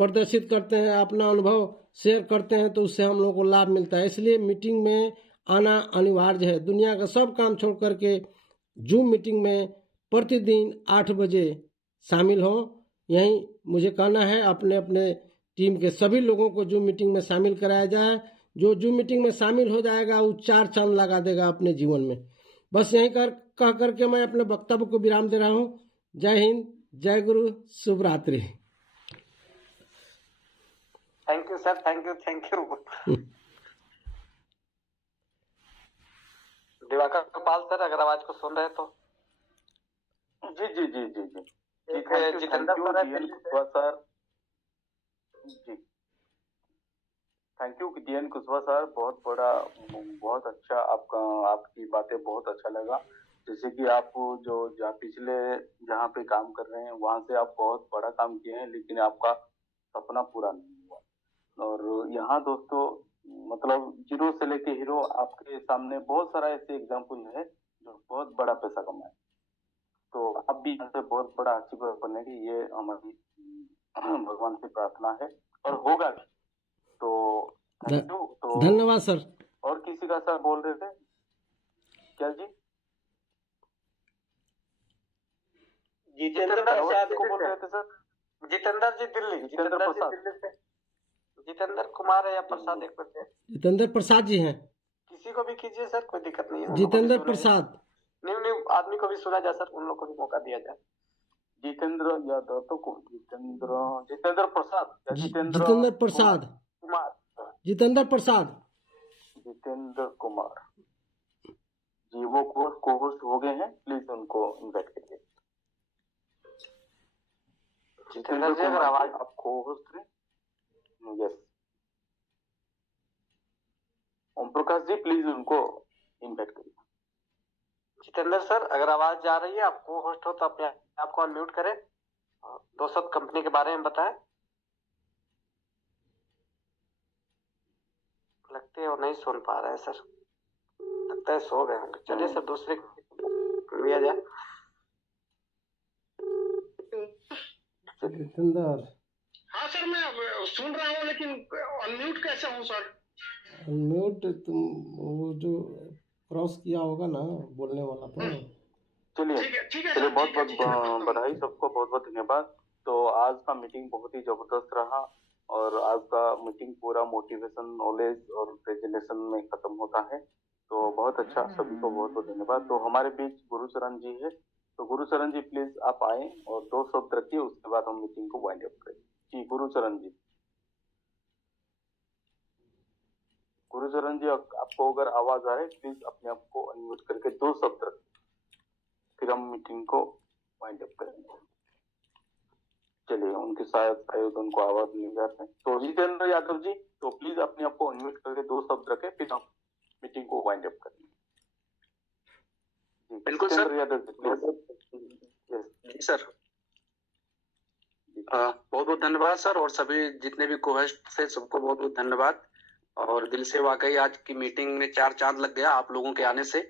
प्रदर्शित करते हैं, अपना अनुभव शेयर करते हैं, तो उससे हम लोगों को लाभ मिलता है। इसलिए मीटिंग में आना अनिवार्य है। दुनिया का सब काम छोड़ करके जूम मीटिंग में प्रतिदिन 8 बजे शामिल हों। यहीं मुझे कहना है, अपने अपने टीम के सभी लोगों को जूम मीटिंग में शामिल कराया जाए। जो जूम मीटिंग में शामिल हो जाएगा वो 4 चांद लगा देगा अपने जीवन में। बस यहीं कह करके मैं अपने वक्तव्य को विराम दे रहा हूँ। जय हिंद, जय गुरु, शुभ रात्रि। Thank you sir, thank you. Diwakar Pal sir, अगर आवाज को सुन रहे तो। जी जी जी जी जी एक जितेंद्र सर, जी thank you DN Kushwaha sir, बहुत अच्छा आपकी बातें बहुत अच्छा लगा। जैसे कि आप जहाँ पिछले जहाँ पे काम कर रहे हैं वहां से आप बहुत बड़ा काम किए हैं, लेकिन आपका सपना पूरा नहीं हुआ। और यहाँ दोस्तों मतलब जीरो से लेके हीरो आपके सामने बहुत सारा ऐसे एग्जाम्पल है जो बहुत बड़ा पैसा कमाए। तो आप भी यहाँ से बहुत बड़ा अचीवर बनेंगे, ये हमारी भगवान से प्रार्थना है और होगा भी। तो थैंक यू। तो धन्यवाद सर। और किसी का सर बोल रहे थे क्या जी? जितेंद्र प्रसाद को बोल रहे थे सर? जितेंद्र जी दिल्ली, जितेंद्र प्रसाद, जितेंद्र कुमार है या प्रसाद, एक मिनट। जितेंद्र प्रसाद जी हैं। किसी को भी कीजिए सर, कोई दिक्कत नहीं है। जितेंद्र प्रसाद, न्यू आदमी को भी सुना जाए सर, उन लोग को भी मौका दिया जाए। जितेंद्र यादव तो जितेंद्र प्रसाद, जितेंद्र प्रसाद कुमार, जितेंद्र प्रसाद, जितेंद्र कुमार जी, वो को होस्ट हो गए हैं, प्लीज उनको इनवाइट करिए। जितेंद्र जी अगर आवाज आप को होस्ट हैं? यस, ओम प्रकाश जी प्लीज उनको इनवाइट करिए। जितेंद्र सर अगर आवाज जा रही है, आप को होस्ट हो तो अपने आप को अनम्यूट करें, 2 शब्द कंपनी के बारे में बताएं। लगते है वो नहीं सुन पा रहे हैं सर, लगता है सो गए होंगे। चलिए सर दूसरे लिया जाए। जितेंद्र, हाँ सर मैं सुन रहा हूँ, लेकिन अनम्यूट कैसे हूँ सर? अनम्यूट तुम वो जो क्रॉस किया होगा ना बोलने वाला पर। चलिए ठीक है चलिए, सर, बहुत ठीक है, बहुत बधाई सबको, बहुत बहुत धन्यवाद। तो आज का मीटिंग बहुत ही जबरदस्त रहा और आज का मीटिंग पूरा मोटिवेशन, नॉलेज और प्रेजेंटेशन में खत्म होता है। तो बहुत अच्छा, सभी को बहुत बहुत धन्यवाद। तो हमारे बीच गुरुचरण जी है, तो गुरुचरण जी प्लीज आप आए और 2 शब्द रखिए, उसके बाद हम मीटिंग को वाइंड अप करें। जी गुरुचरण जी, गुरुचरण जी आपको अगर आवाज आ रही है प्लीज अपने आप को अनम्यूट करके 2 शब्द रखें, फिर हम मीटिंग को वाइंड अप करेंगे। चलिए, उनके शायद उनको आवाज नहीं जा रही है। तो जितेंद्र यादव जी, तो प्लीज अपने आप को अनम्यूट करके 2 शब्द रखें, फिर हम मीटिंग को वाइंड अप करेंगे। बिल्कुल सर। जितेंद्र यादव जी, जी सर, बहुत बहुत धन्यवाद सर, और सभी जितने भी को-होस्ट थे सबको बहुत बहुत धन्यवाद। और दिल से वाकई आज की मीटिंग में 4 चांद लग गया आप लोगों के आने से।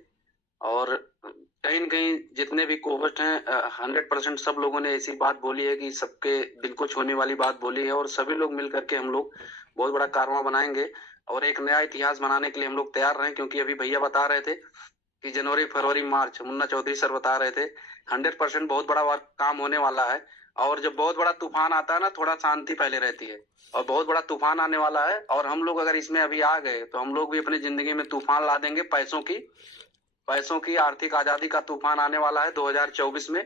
और कहीं न कहीं जितने भी को-होस्ट हैं 100% सब लोगों ने ऐसी बात बोली है कि सबके दिल को छूने वाली बात बोली है, और सभी लोग मिल करके हम लोग बहुत बड़ा कारवां बनाएंगे और एक नया इतिहास बनाने के लिए हम लोग तैयार रहे। क्योंकि अभी भैया बता रहे थे कि जनवरी, फरवरी, मार्च, मुन्ना चौधरी सर बता रहे थे 100% बहुत बड़ा काम होने वाला है। और जब बहुत बड़ा तूफान आता है ना, थोड़ा शांति पहले रहती है, और बहुत बड़ा तूफान आने वाला है। और हम लोग अगर इसमें अभी आ गए तो हम लोग भी अपनी जिंदगी में तूफान ला देंगे, पैसों की आर्थिक आजादी का तूफान आने वाला है 2024 में।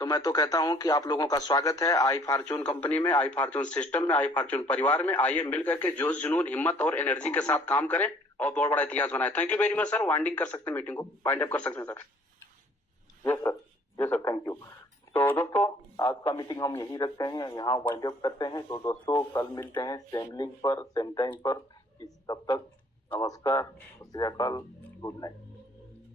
तो मैं तो कहता हूं कि आप लोगों का स्वागत है आई फॉर्चून कंपनी में, आई फॉर्चून सिस्टम में, आई फॉर्चून परिवार में। आइए मिल करके जोश, जुनून, हिम्मत और एनर्जी के साथ काम करें और बहुत बड़ा इतिहास बनाए। Thank you very much sir. Winding कर सकते हैं, मीटिंग को वाइंड अप कर सकते हैं sir. Yes sir, thank you. तो दोस्तों आज का मीटिंग हम यही रखते हैं, यहाँ वाइंड अप करते हैं। तो दोस्तों कल मिलते हैं सेम लिंक पर, सेम टाइम पर। तब तक नमस्कार, सत श्री अकाल, गुड नाइट।